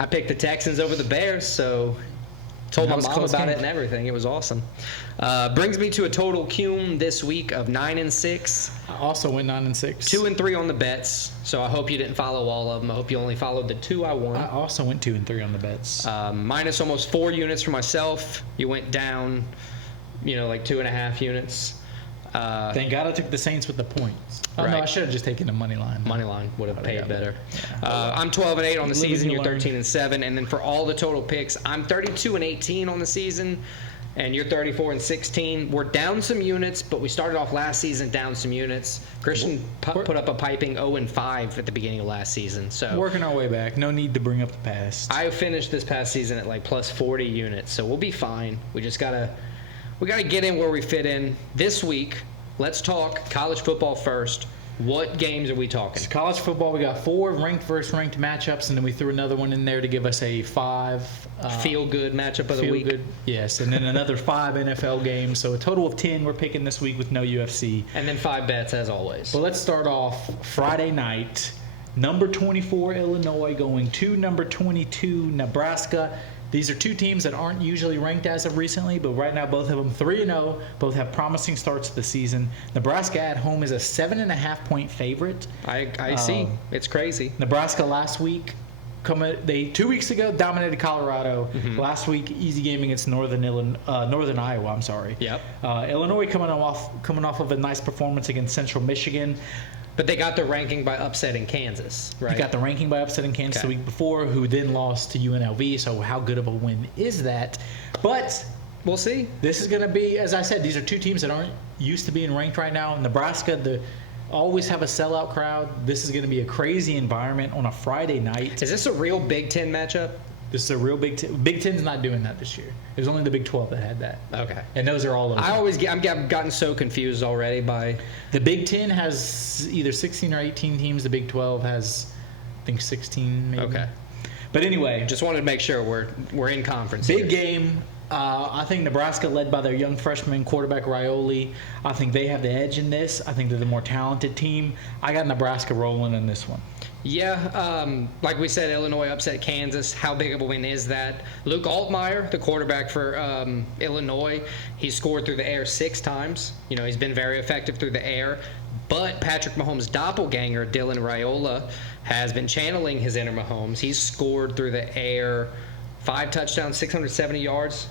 I picked the Texans over the Bears, so told my mom about it and everything. It was awesome. Brings me to a total cum this week of 9-6. I also went 9-6. 2-3 on the bets. So I hope you didn't follow all of them. I hope you only followed the 2 I won. I also went 2-3 on the bets. Minus almost 4 units for myself. You went down, like 2.5 units. Thank God I took the Saints with the points. Oh, right. No, I should have just taken the money line. Money line would have paid better. Yeah. I'm 12-8 on the season. You're 13-7, and then for all the total picks, I'm 32-18 on the season, and you're 34-16. We're down some units, but we started off last season down some units. Christian put up a piping 0-5 at the beginning of last season. So working our way back. No need to bring up the past. I finished this past season at like plus 40 units, so we'll be fine. We just gotta get in where we fit in. This week, let's talk college football first. What games are we talking? So college football, we got 4 ranked versus ranked matchups, and then we threw another one in there to give us a 5 feel-good matchup of the week. Good, yes, and then another 5 NFL games. So a total of 10 we're picking this week with no UFC. And then 5 bets as always. Well, let's start off Friday night. Number 24 Illinois going to number 22 Nebraska. These are 2 teams that aren't usually ranked as of recently, but right now both of them 3-0. Both have promising starts to the season. Nebraska at home is a 7.5-point favorite. I see. It's crazy. Nebraska last week, 2 weeks ago dominated Colorado. Mm-hmm. Last week, easy game against Northern Iowa. I'm sorry. Yep. Illinois coming off of a nice performance against Central Michigan. But they got the ranking by upsetting Kansas, right? They got the ranking by upsetting Kansas the week before, who then lost to UNLV. So how good of a win is that? But we'll see. This is going to be, as I said, these are 2 teams that aren't used to being ranked right now. Nebraska, always have a sellout crowd. This is going to be a crazy environment on a Friday night. Is this a real Big Ten matchup? This is a real Big Ten. Big Ten's not doing that this year. It was only the Big 12 that had that. Okay. And those are all over. I've gotten so confused already by... The Big Ten has either 16 or 18 teams. The Big 12 has, I think, 16 maybe. Okay. But anyway. Just wanted to make sure we're in conference Big here. game. I think Nebraska, led by their young freshman quarterback Rioli, I think they have the edge in this. I think they're the more talented team. I got Nebraska rolling in this one. Yeah, like we said, Illinois upset Kansas. How big of a win is that? Luke Altmaier, the quarterback for Illinois, he scored through the air 6 times. You know, he's been very effective through the air. But Patrick Mahomes' doppelganger, Dylan Raiola, has been channeling his inner Mahomes. He's scored through the air 5 touchdowns, 670 yards.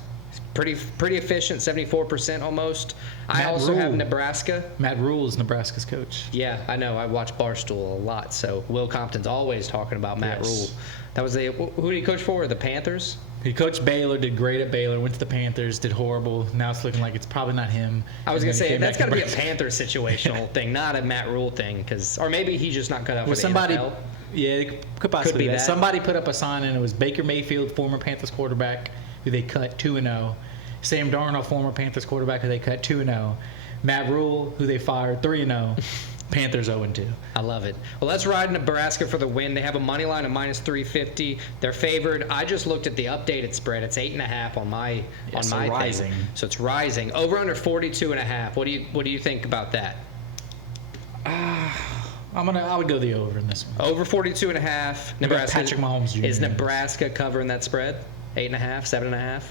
Pretty efficient, 74% almost. I also have Nebraska. Matt Rule is Nebraska's coach. Yeah, I know. I watch Barstool a lot, so Will Compton's always talking about Matt Rule. That was who did he coach for? The Panthers? He coached Baylor, did great at Baylor, went to the Panthers, did horrible. Now it's looking like it's probably not him. I was going to say, that's got to be a Panther situational thing, not a Matt Rule thing. Or maybe he's just not cut out for the NFL. Yeah, it could possibly be that. Somebody put up a sign, and it was Baker Mayfield, former Panthers quarterback, who they cut 2-0. Sam Darnold, former Panthers quarterback, who they cut 2-0. Matt Rule, who they fired 3-0. Panthers 0-2. I love it. Well, let's ride Nebraska for the win. They have a money line of -350. They're favored. I just looked at the updated spread. It's 8.5 on my rising. thing. So it's rising. Over under 42.5. What do you think about that? I would go the over in this one. Over 42.5. Nebraska. Patrick Mahomes Jr. Is Nebraska covering that spread? 8.5, 7.5.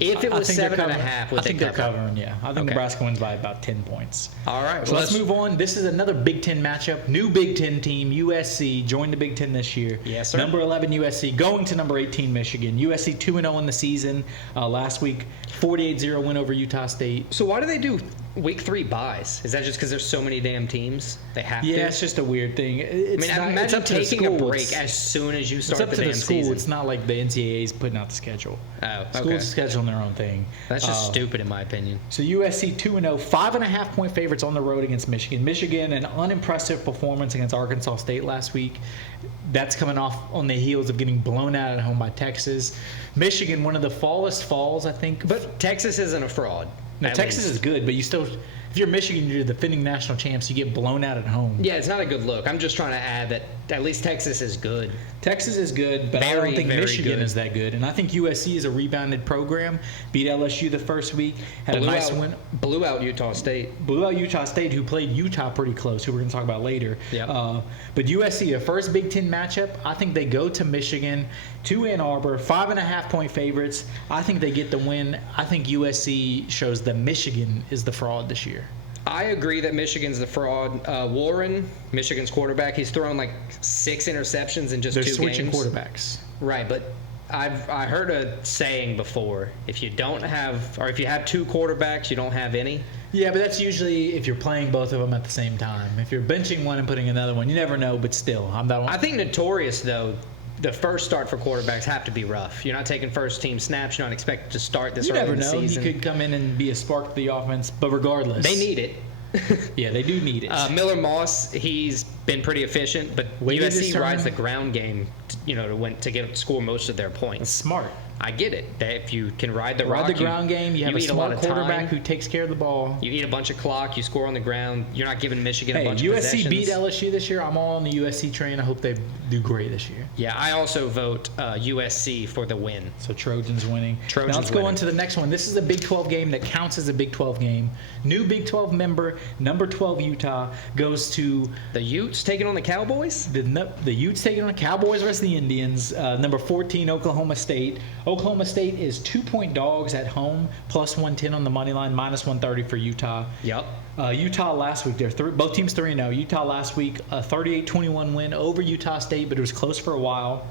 If it was 7.5, would I think they're covering. Yeah, I think Nebraska wins by about 10 points. All right, so let's move on. This is another Big Ten matchup. New Big Ten team, USC, joined the Big Ten this year. Yes, sir. Number 11 USC going to number 18 Michigan. USC 2-0 in the season. Last week, 48-0 win over Utah State. So why do they do week 3 buys? Is that just because there's so many damn teams? They have to? Yeah, it's just a weird thing. Imagine taking a break as soon as you start the damn season. It's not like the NCAA is putting out the schedule. Oh, okay. Schools scheduling their own thing. That's just stupid in my opinion. So USC 2-0, 5.5 point favorites on the road against Michigan. Michigan, an unimpressive performance against Arkansas State last week. That's coming off on the heels of getting blown out at home by Texas. Michigan, one of the fallest falls, I think. But Texas isn't a fraud. No, Texas is good, but you still, if you're Michigan, you're the defending national champs, you get blown out at home. Yeah, it's not a good look. I'm just trying to add that at least Texas is good. Texas is good, but I don't think Michigan is that good. And I think USC is a rebounded program. Beat LSU the first week, had a nice win. Blew out Utah State. Blew out Utah State, who played Utah pretty close, who we're going to talk about later. Yep. But USC, the first Big Ten matchup, I think they go to Michigan, to Ann Arbor, 5.5 point favorites. I think they get the win. I think USC shows that Michigan is the fraud this year. I agree that Michigan's the fraud. Warren, Michigan's quarterback, he's thrown like 6 interceptions in just 2 games. They're switching quarterbacks. Right, but I heard a saying before: if you have 2 quarterbacks, you don't have any. Yeah, but that's usually if you're playing both of them at the same time. If you're benching one and putting another one, you never know. But still, I think notorious though. The first start for quarterbacks have to be rough. You're not taking first team snaps. You're not expected to start this early in the season. You never know. He could come in and be a spark to the offense, but regardless. They need it. Yeah, they do need it. Miller Moss, he's been pretty efficient, but USC rides the ground game, to score most of their points. That's smart. I get it. That if you can ride the ground game, you have a smart quarterback who takes care of the ball. You eat a bunch of clock. You score on the ground. You're not giving Michigan a bunch of possessions. USC beat LSU this year. I'm all on the USC train. I hope they do great this year. Yeah, I also vote USC for the win. So Trojans winning. Now let's go on to the next one. This is a Big 12 game that counts as a Big 12 game. New Big 12 member, number 12 Utah, goes to the Utes taking on the Cowboys. The Utes taking on the Cowboys versus the Indians. Number 14 Oklahoma State. Oklahoma State is 2-point dogs at home, plus 110 on the money line, minus 130 for Utah. Yep. Utah last week, both teams 3-0. Utah last week, a 38-21 win over Utah State, but it was close for a while.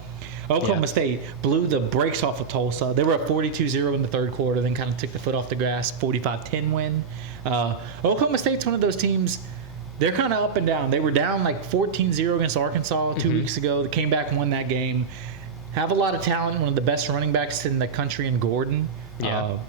Oklahoma State blew the brakes off of Tulsa. They were up 42-0 in the third quarter, then kind of took the foot off the gas, 45-10 win. Oklahoma State's one of those teams, they're kind of up and down. They were down like 14-0 against Arkansas 2 weeks ago. They came back and won that game. Have a lot of talent, one of the best running backs in the country in Gordon. Yeah.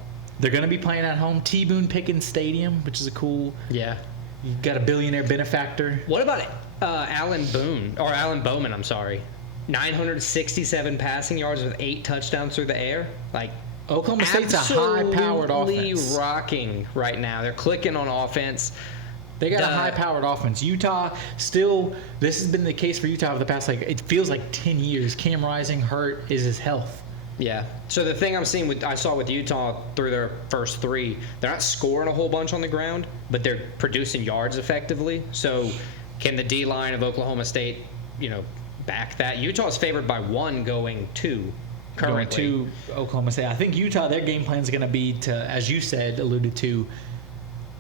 They're going to be playing at home, T. Boone Pickens Stadium, which is a cool. Yeah. You've got a billionaire benefactor. What about Alan Bowman? I'm sorry. 967 passing yards with 8 touchdowns through the air. Like, Oklahoma State's a high-powered absolutely offense. rocking right now. They're clicking on offense. They got a high-powered offense. Utah, still, this has been the case for Utah over the past, it feels like 10 years. Cam Rising hurt is his health. Yeah. So the thing I saw with Utah through their first 3, they're not scoring a whole bunch on the ground, but they're producing yards effectively. So can the D-line of Oklahoma State, back that? Utah is favored by 1 going 2 currently. Going to Oklahoma State. I think Utah, their game plan is going to be to, as you said, alluded to,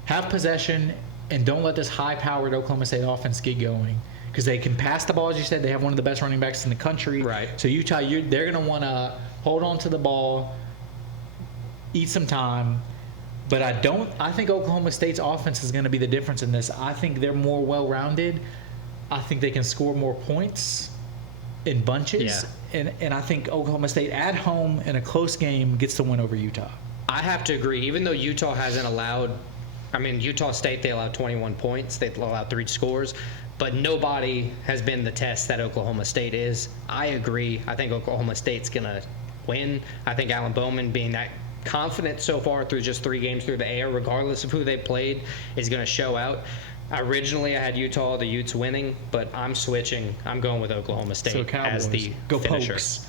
have possession and don't let this high-powered Oklahoma State offense get going. Because they can pass the ball, as you said. They have one of the best running backs in the country. Right. So Utah, they're going to want to hold on to the ball, eat some time. But I think Oklahoma State's offense is going to be the difference in this. I think they're more well-rounded. I think they can score more points in bunches. Yeah. And I think Oklahoma State at home in a close game gets the win over Utah. I have to agree. Even though Utah hasn't allowed, Utah State, they allowed 21 points. They allowed 3 scores. But nobody has been the test that Oklahoma State is. I agree. I think Oklahoma State's going to win. I think Alan Bowman, being that confident so far through just 3 games through the air, regardless of who they played, is going to show out. Originally, I had Utah, the Utes winning, but I'm switching. I'm going with Oklahoma State as the finisher. Pokes.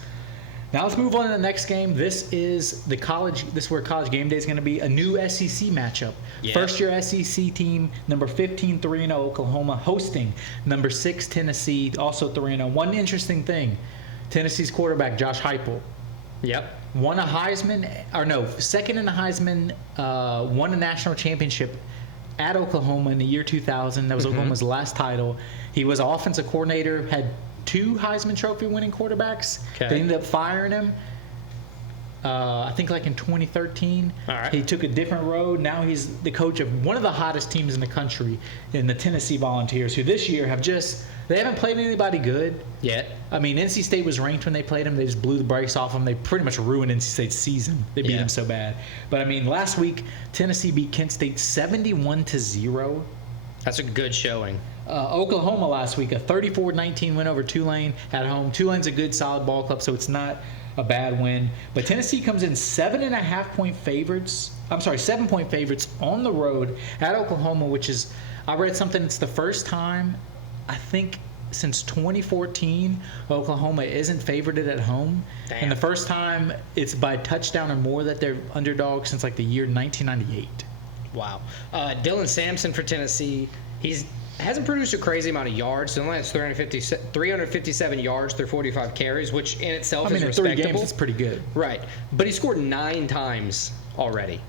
Now let's move on to the next game. This is where College Game Day is going to be. A new SEC matchup. Yeah. First-year SEC team, number 15, 3-0 Oklahoma, hosting number 6 Tennessee, also 3-0. One interesting thing, Tennessee's quarterback, Josh Heupel. Yep. Second in the Heisman, won a national championship at Oklahoma in the year 2000. That was Oklahoma's last title. He was offensive coordinator, had 2 Heisman Trophy winning quarterbacks. Okay. They ended up firing him. I think in 2013. All right. He took a different road. Now he's the coach of one of the hottest teams in the country, in the Tennessee Volunteers, who this year they haven't played anybody good yet. NC State was ranked when they played them. They just blew the brakes off them. They pretty much ruined NC State's season. They beat them so bad. But last week Tennessee beat Kent State 71-0. That's a good showing. Oklahoma last week, a 34-19 win over Tulane at home. Tulane's a good, solid ball club, so it's not a bad win. But Tennessee comes in 7.5-point favorites. 7-point favorites on the road at Oklahoma, which is, I read something, it's the first time, I think, since 2014, Oklahoma isn't favored at home. Damn. And the first time it's by touchdown or more that they're underdogs since the year 1998. Wow. Dylan Sampson for Tennessee, hasn't produced a crazy amount of yards. He only has 357 yards through 45 carries, which in itself is respectable. In 3 games, it's pretty good. Right. But he scored 9 times already.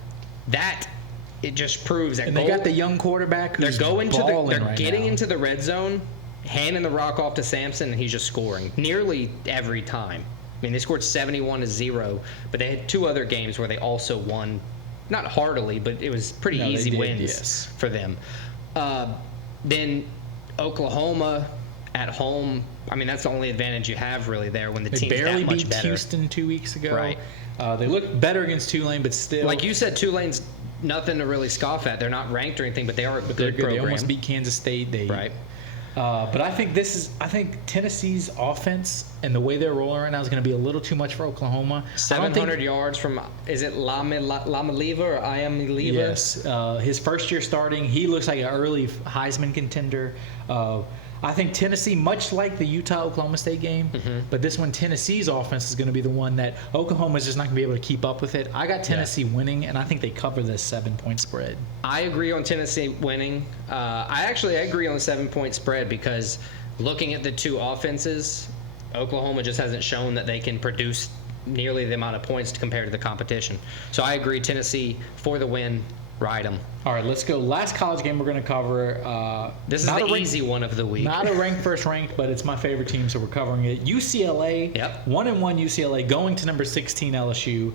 It just proves that. And they got the young quarterback who's they're getting into the red zone, handing the rock off to Sampson, and he's just scoring nearly every time. They scored 71-0, but they had 2 other games where they also won, not heartily, but it was pretty easy wins for them. Then Oklahoma at home, that's the only advantage you have really there when the team's that much better. They barely beat Houston 2 weeks ago. Right. They look better against Tulane, but still. Like you said, Tulane's nothing to really scoff at. They're not ranked or anything, but they are a good program. They almost beat Kansas State. Right. But I think Tennessee's offense and the way they're rolling right now is going to be a little too much for Oklahoma. 700 yards from, is it Lamaliva or Iamaliva? Yes. His first year starting, he looks like an early Heisman contender. I think Tennessee, much like the Utah-Oklahoma State game, but this one, Tennessee's offense is going to be the one that Oklahoma's just not going to be able to keep up with it. I got Tennessee winning, and I think they cover this 7-point spread. I agree on Tennessee winning. I agree on the 7-point spread because looking at the 2 offenses, Oklahoma just hasn't shown that they can produce nearly the amount of points compared to the competition. So I agree, Tennessee for the win. Ride them. All right, let's go. Last college game we're going to cover. This is the easy one of the week. Not a ranked first ranked, but it's my favorite team, so we're covering it. UCLA, 1-1 UCLA, going to number 16 LSU.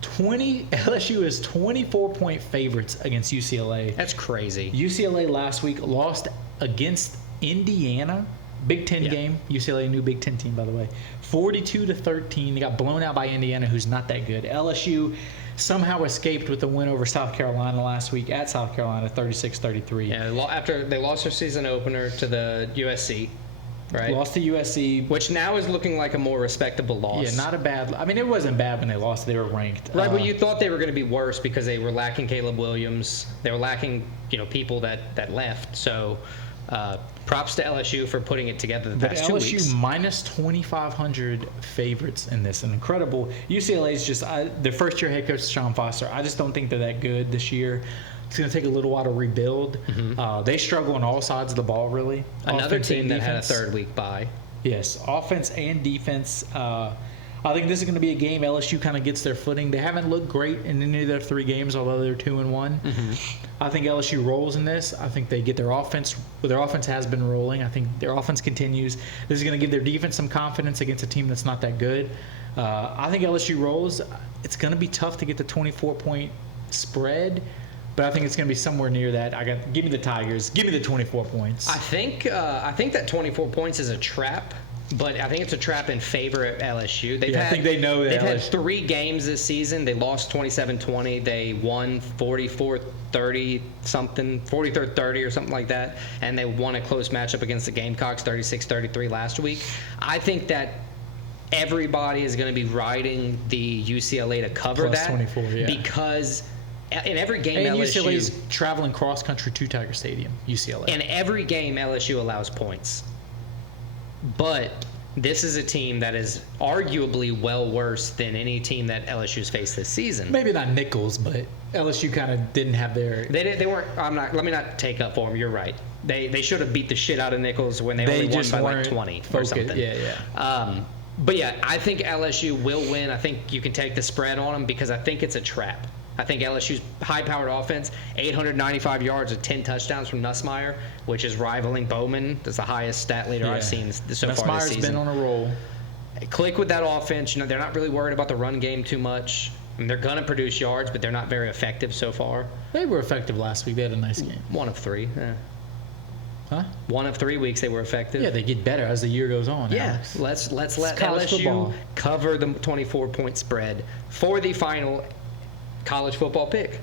LSU is 24-point favorites against UCLA. That's crazy. UCLA last week lost against Indiana. Big Ten game. UCLA, new Big Ten team, by the way. 42-13. They got blown out by Indiana, who's not that good. LSU somehow escaped with the win over South Carolina last week at South Carolina, 36-33. Yeah, after they lost their season opener to the USC. right? Lost to USC. Which now is looking like a more respectable loss. Yeah, not a bad. I mean, it wasn't bad when they lost. They were ranked. Right, but you thought they were going to be worse because they were lacking Caleb Williams. They were lacking, people that left. So props to LSU for putting it together the past 2 weeks. LSU minus 2,500 favorites in this. An incredible. UCLA is just their first-year head coach, Sean Foster. I just don't think they're that good this year. It's going to take a little while to rebuild. They struggle on all sides of the ball, really. Another team that had a third-week bye. Yes, offense and defense. I think this is going to be a game LSU kind of gets their footing. They haven't looked great in any of their 3 games, although they're 2-1. I think LSU rolls in this. I think they get their offense. Well, their offense has been rolling. I think their offense continues. This is going to give their defense some confidence against a team that's not that good. I think LSU rolls. It's going to be tough to get the 24-point spread. But I think it's going to be somewhere near that. Give me the Tigers. Give me the 24 points. I think that 24 points is a trap, but I think it's a trap in favor of LSU. I think they know that they've had 3 games this season. They lost 27-20. They won 44-30 something, 43-30 or something like that, and they won a close matchup against the Gamecocks 36-33 last week. I think that everybody is going to be riding the UCLA to cover Plus that 24, yeah. Because in every game, and LSU UCLA's traveling cross country to Tiger Stadium. UCLA. In every game, LSU allows points. But this is a team that is arguably well worse than any team that LSU's faced this season. Maybe not Nichols, but LSU kind of didn't have their. They weren't. Let me not take up for them. You're right. They should have beat the shit out of Nichols when they only won by like 20 or something. Yeah. But yeah, I think LSU will win. I think you can take the spread on them because I think it's a trap. I think LSU's high-powered offense, 895 yards and 10 touchdowns from Nussmeier, which is rivaling Bowman. That's the highest stat leader I've seen so far this season. Nussmeier's been on a roll. Click with that offense. They're not really worried about the run game too much. I mean, they're going to produce yards, but they're not very effective so far. They were effective last week. They had a nice game. 1 of 3. Yeah. Huh? 1 of 3 weeks they were effective. Yeah, they get better as the year goes on. Yeah, let's let LSU cover the 24-point spread for the final college football pick.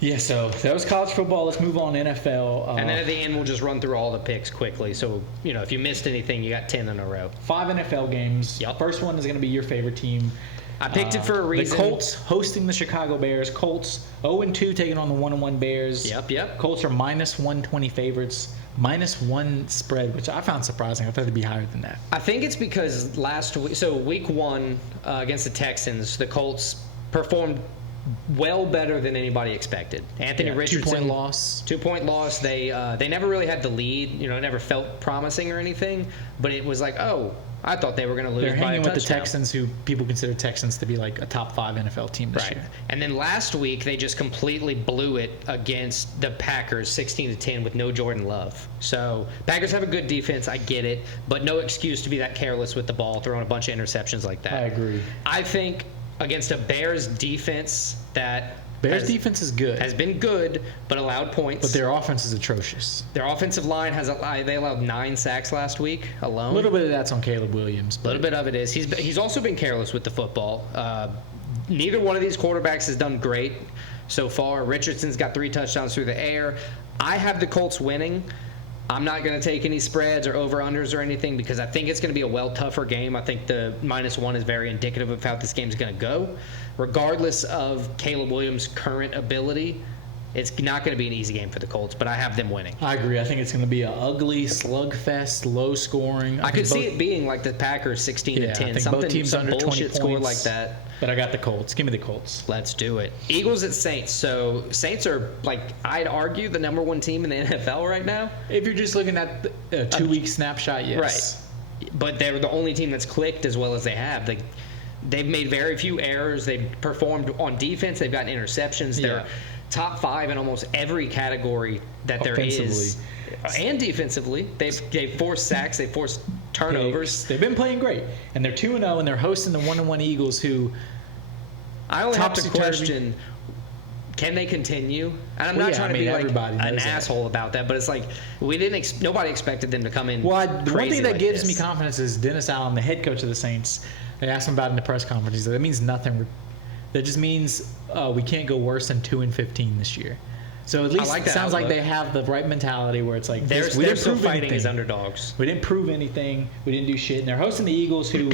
Yeah, so that was college football. Let's move on to NFL. And then at the end, we'll just run through all the picks quickly. So, if you missed anything, you got 10 in a row. 5 NFL games. Yep. First one is going to be your favorite team. I picked it for a reason. The Colts hosting the Chicago Bears. Colts 0-2 taking on the 1-1 Bears. Yep. Colts are minus 120 favorites. -1 spread, which I found surprising. I thought it'd be higher than that. I think it's because last week, so week 1 against the Texans, the Colts performed well better than anybody expected. Anthony Richardson, 2-point loss. 2-point loss. They never really had the lead. It never felt promising or anything. But it was like, I thought they were going to lose by a touchdown. They're hanging with the Texans, who people consider Texans to be like a top 5 NFL team this year. And then last week they just completely blew it against the Packers, 16-10, with no Jordan Love. So Packers have a good defense. I get it, but no excuse to be that careless with the ball, throwing a bunch of interceptions like that. I agree. I think against a Bears defense that defense is good. Has been good, but allowed points. But their offense is atrocious. Their offensive line they allowed 9 sacks last week alone. A little bit of that's on Caleb Williams. A little bit of it is. He's also been careless with the football. Neither one of these quarterbacks has done great so far. Richardson's got 3 touchdowns through the air. I have the Colts winning. I'm not going to take any spreads or over-unders or anything because I think it's going to be a tougher game. I think the -1 is very indicative of how this game's going to go. Regardless of Caleb Williams' current ability, it's not going to be an easy game for the Colts, but I have them winning. I agree. I think it's going to be an ugly slugfest, low scoring. I could see it being like the Packers 16-10, some bullshit score like that. But I got the Colts. Give me the Colts. Let's do it. Eagles at Saints. So Saints are, I'd argue, the number 1 team in the NFL right now. If you're just looking at a 2-week snapshot, yes. Right. But they're the only team that's clicked as well as they have. They've made very few errors. They've performed on defense. They've gotten interceptions. They're top 5 in almost every category that there is. And defensively. They've forced sacks. They've forced turnovers. They've been playing great. And they're 2-0, and they're hosting the 1-1 Eagles, who I only have to question, can they continue? And I'm not trying to be an asshole about that, but it's like nobody expected them to come in. Well, the one thing that gives me confidence is Dennis Allen, the head coach of the Saints. They asked him about it in the press conference. He said, that means nothing. That just means we can't go worse than 2-15 this year. So at least it sounds like they have the right mentality where it's like they're still fighting as underdogs. We didn't prove anything. We didn't do shit. And they're hosting the Eagles, who,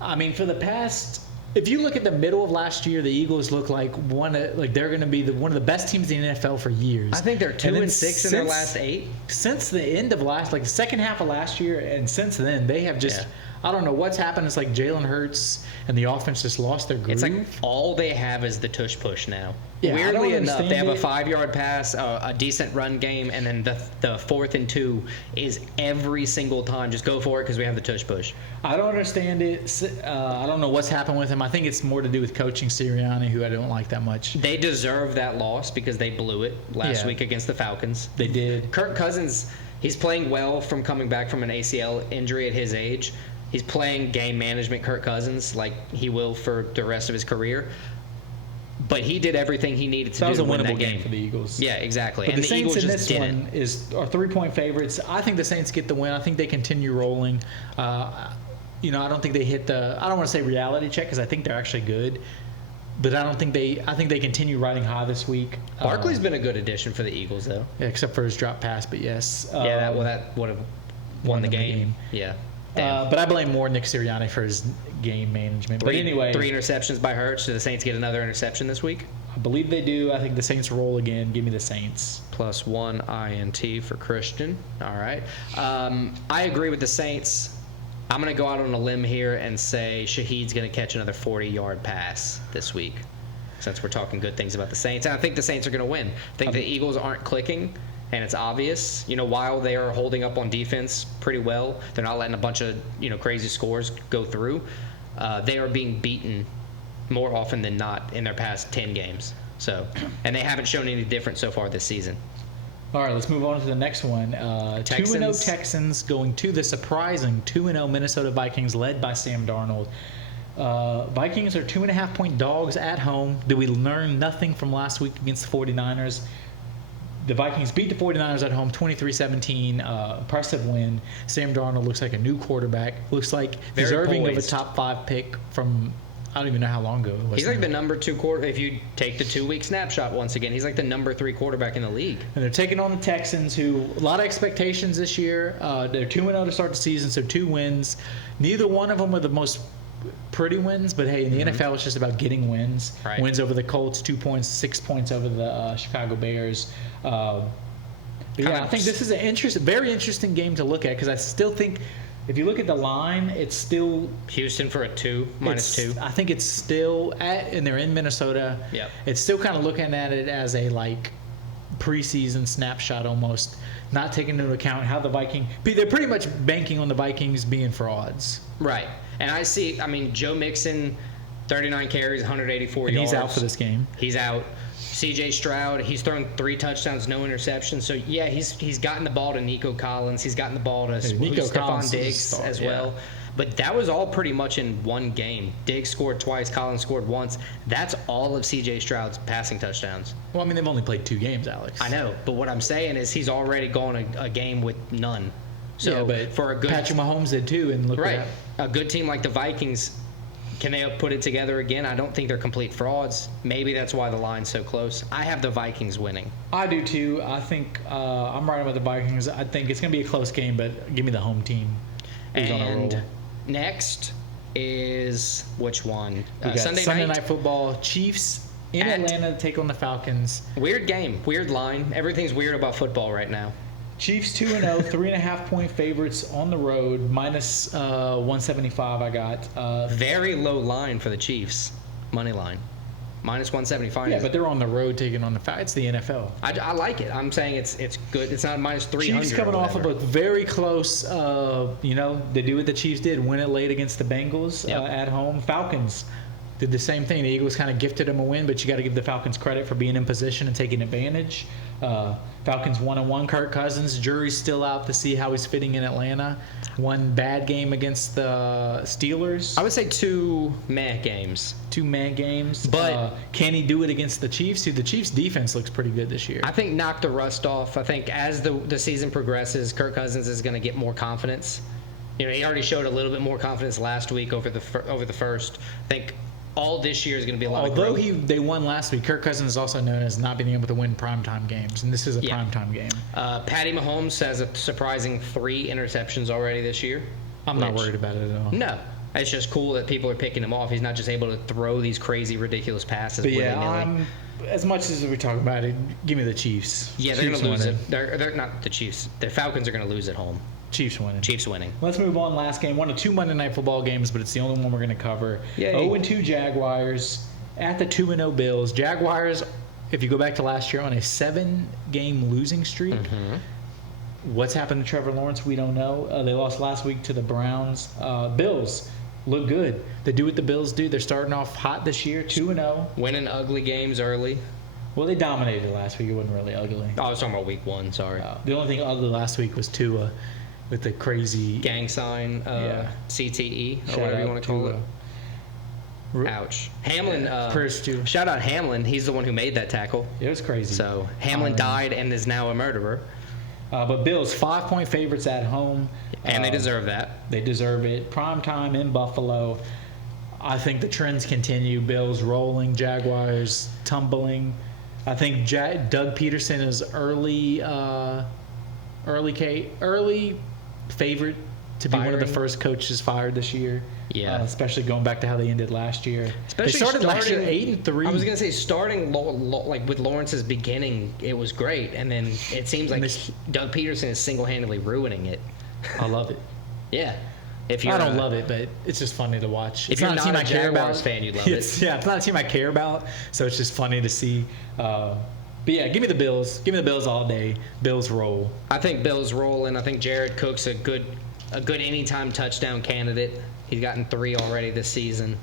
I mean, for the past, if you look at the middle of last year, the Eagles look like they're going to be one of the best teams in the NFL for years. I think they're 2-6 in their last 8 since the end of the second half of last year, and since then they have just. Yeah. I don't know what's happened. It's like Jalen Hurts and the offense just lost their groove. It's like all they have is the tush push now. Yeah, weirdly enough, they have a 5-yard pass, a decent run game, and then the 4th and 2 is every single time just go for it because we have the tush push. I don't understand it. I don't know what's happened with him. I think it's more to do with coaching Sirianni, who I don't like that much. They deserve that loss because they blew it last week against the Falcons. They did. Kirk Cousins, he's playing well from coming back from an ACL injury at his age. He's playing game management Kirk Cousins like he will for the rest of his career. But he did everything he needed to do to win that game for the Eagles. Yeah, exactly. But and the Saints Eagles in just this didn't. one are 3-point favorites. I think the Saints get the win. I think they continue rolling. I don't think they hit I don't want to say reality check because I think they're actually good. But I think they continue riding high this week. Barkley's been a good addition for the Eagles, though. Yeah, except for his drop pass, but yes. That would have won the game. Yeah. But I blame more Nick Sirianni for his game management. But anyway, 3 interceptions by Hurts. Do the Saints get another interception this week? I believe they do. I think the Saints roll again. Give me the Saints. +1 INT for Christian. All right. I agree with the Saints. I'm going to go out on a limb here and say Shaheed's going to catch another 40-yard pass this week, since we're talking good things about the Saints. And I think the Saints are going to win. I think the Eagles aren't clicking. And it's obvious, while they are holding up on defense pretty well, they're not letting a bunch of, crazy scores go through. They are being beaten more often than not in their past 10 games. And they haven't shown any difference so far this season. All right, let's move on to the next one. 2-0 Texans going to the surprising 2-0 Minnesota Vikings led by Sam Darnold. Vikings are 2.5-point dogs at home. Did we learn nothing from last week against the 49ers? The Vikings beat the 49ers at home 23-17. Impressive win. Sam Darnold looks like a new quarterback. Looks like deserving of a top 5 pick from I don't even know how long ago it was. He's like the number 2 quarterback. If you take the 2-week snapshot once again, he's like the number 3 quarterback in the league. And they're taking on the Texans, who a lot of expectations this year. They're 2-0 to start the season, so 2 wins. Neither one of them are the most pretty wins, but hey, in the NFL, it's just about getting wins. Right. Wins over the Colts, 2 points, 6 points over the Chicago Bears. I think this is a very interesting game to look at because I still think if you look at the line, it's still Houston for a -2. I think it's still and they're in Minnesota. Yep. It's still kind of looking at it as a preseason snapshot almost, not taking into account how they're pretty much banking on the Vikings being frauds. Right. And Joe Mixon, 39 carries, 184 and yards. He's out for this game. He's out. C.J. Stroud, he's thrown 3 touchdowns, no interceptions. So, yeah, he's gotten the ball to Nico Collins. He's gotten the ball to Stephon Diggs as well. But that was all pretty much in one game. Diggs scored twice. Collins scored once. That's all of C.J. Stroud's passing touchdowns. Well, they've only played 2 games, Alex. I know. But what I'm saying is he's already gone a game with none. So, but for a good Patrick Mahomes did too. And look right. A good team like the Vikings, can they put it together again? I don't think they're complete frauds. Maybe that's why the line's so close. I have the Vikings winning. I do too. I think I'm right about the Vikings. I think it's going to be a close game, but give me the home team. Who's on a roll. Next is which one? Sunday night football. Chiefs in Atlanta to take on the Falcons. Weird game. Weird line. Everything's weird about football right now. Chiefs 2-0, 3.5-point favorites on the road, -175 I got. Very low line for the Chiefs, money line. -175. Yeah, but they're on the road taking on the Falcons. It's the NFL. I like it. I'm saying it's good. It's not -300. Chiefs coming off of a very close, they do what the Chiefs did, win it late against the Bengals at home. Falcons did the same thing. The Eagles kind of gifted them a win, but you got to give the Falcons credit for being in position and taking advantage. Falcons 1-1. Kirk Cousins, jury's still out to see how he's fitting in Atlanta. One bad game against the Steelers. I would say 2 meh games. 2 meh games. But can he do it against the Chiefs? The Chiefs' defense looks pretty good this year. I think knock the rust off. I think as the season progresses, Kirk Cousins is going to get more confidence. He already showed a little bit more confidence last week over the first. I think all this year is going to be a lot Although of growth. they won last week, Kirk Cousins is also known as not being able to win primetime games, and this is a primetime game. Patty Mahomes has a surprising 3 interceptions already this year. I'm not worried about it at all. No. It's just cool that people are picking him off. He's not just able to throw these crazy, ridiculous passes. But yeah, as much as we're talking about it, give me the Chiefs. Yeah, they're going to lose it. They're not the Chiefs. The Falcons are going to lose at home. Chiefs winning. Chiefs winning. Let's move on. Last game. One of 2 Monday Night Football games, but it's the only one we're going to cover. 0-2 Jaguars at the 2-0 Bills. Jaguars, if you go back to last year, on a 7-game losing streak. What's happened to Trevor Lawrence, we don't know. They lost last week to the Browns. Bills look good. They do what the Bills do. They're starting off hot this year, 2-0. Winning ugly games early. Well, they dominated last week. It wasn't really ugly. Oh, I was talking about week 1, sorry. The only thing ugly last week was Tua with the crazy... gang sign, CTE, or whatever you want to call it. Ouch. Hamlin, shout out Hamlin. He's the one who made that tackle. It was crazy. So Hamlin died and is now a murderer. But Bills, 5-point favorites at home. And they deserve that. They deserve it. Prime time in Buffalo. I think the trends continue. Bills rolling, Jaguars tumbling. I think Doug Peterson is early favorite to be one of the first coaches fired this year. Yeah, especially going back to how they ended last year. Especially they started last year 8-3. I was gonna say starting like with Lawrence's beginning, it was great, and then it seems like Doug Peterson is single-handedly ruining it. I love it. Yeah. I don't love it, but it's just funny to watch. If you're not a team I care about, fan, you love it. Yeah, it's not a team I care about, so it's just funny to see. But yeah, give me the Bills. Give me the Bills all day. Bills roll. I think Bills roll, and I think Jared Cook's a good anytime touchdown candidate. He's gotten 3 already this season.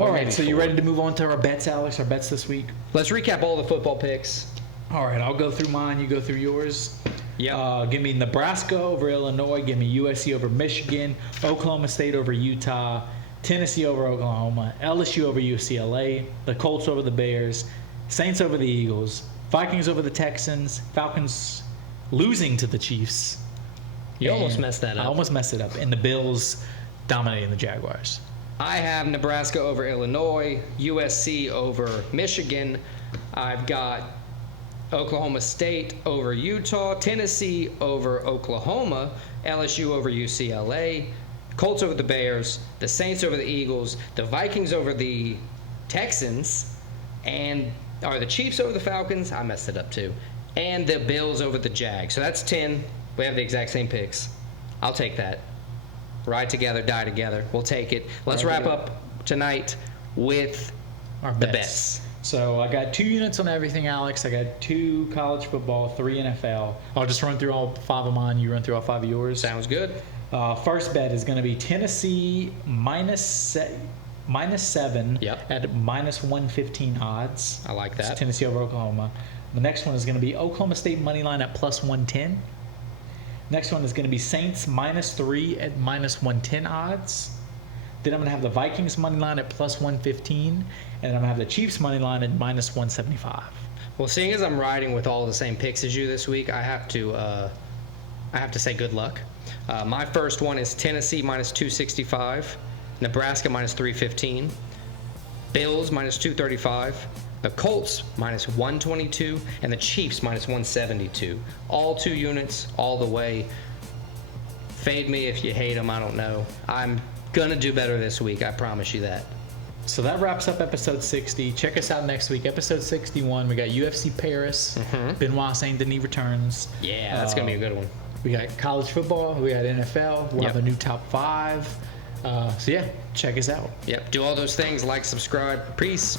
All right, so you ready to move on to our bets, Alex? Our bets this week? Let's recap all the football picks. All right, I'll go through mine. You go through yours. Yeah. Give me Nebraska over Illinois. Give me USC over Michigan. Oklahoma State over Utah. Tennessee over Oklahoma. LSU over UCLA. The Colts over the Bears. Saints over the Eagles. Vikings over the Texans. Falcons losing to the Chiefs. You almost messed that up. I almost messed it up. And the Bills dominating the Jaguars. I have Nebraska over Illinois. USC over Michigan. I've got Oklahoma State over Utah, Tennessee over Oklahoma, LSU over UCLA, Colts over the Bears, the Saints over the Eagles, the Vikings over the Texans, the Chiefs over the Falcons. I messed it up too. And the Bills over the Jags. So that's 10. We have the exact same picks. I'll take that. Ride together, die together. We'll take it. Let's wrap up tonight with our bets. So I got 2 units on everything, Alex. I got 2 college football, 3 NFL. I'll just run through all 5 of mine. You run through all 5 of yours. Sounds good. First bet is going to be Tennessee minus 7 at minus 115 odds. I like that. It's Tennessee over Oklahoma. The next one is going to be Oklahoma State money line at plus 110. Next one is going to be Saints minus 3 at minus 110 odds. Then I'm going to have the Vikings money line at plus 115. And I'm going to have the Chiefs money line at minus 175. Well, seeing as I'm riding with all the same picks as you this week, I have to say good luck. My first one is Tennessee minus 265, Nebraska minus 315, Bills minus 235, the Colts minus 122, and the Chiefs minus 172. All 2 units, all the way. Fade me if you hate them. I don't know. I'm gonna do better this week. I promise you that. So that wraps up episode 60. Check us out next week, episode 61. We got UFC Paris. Benoit Saint Denis returns. Yeah, that's going to be a good one. We got college football. We got NFL. We'll have a new top 5. So, yeah, check us out. Yep. Do all those things. Like, subscribe. Peace.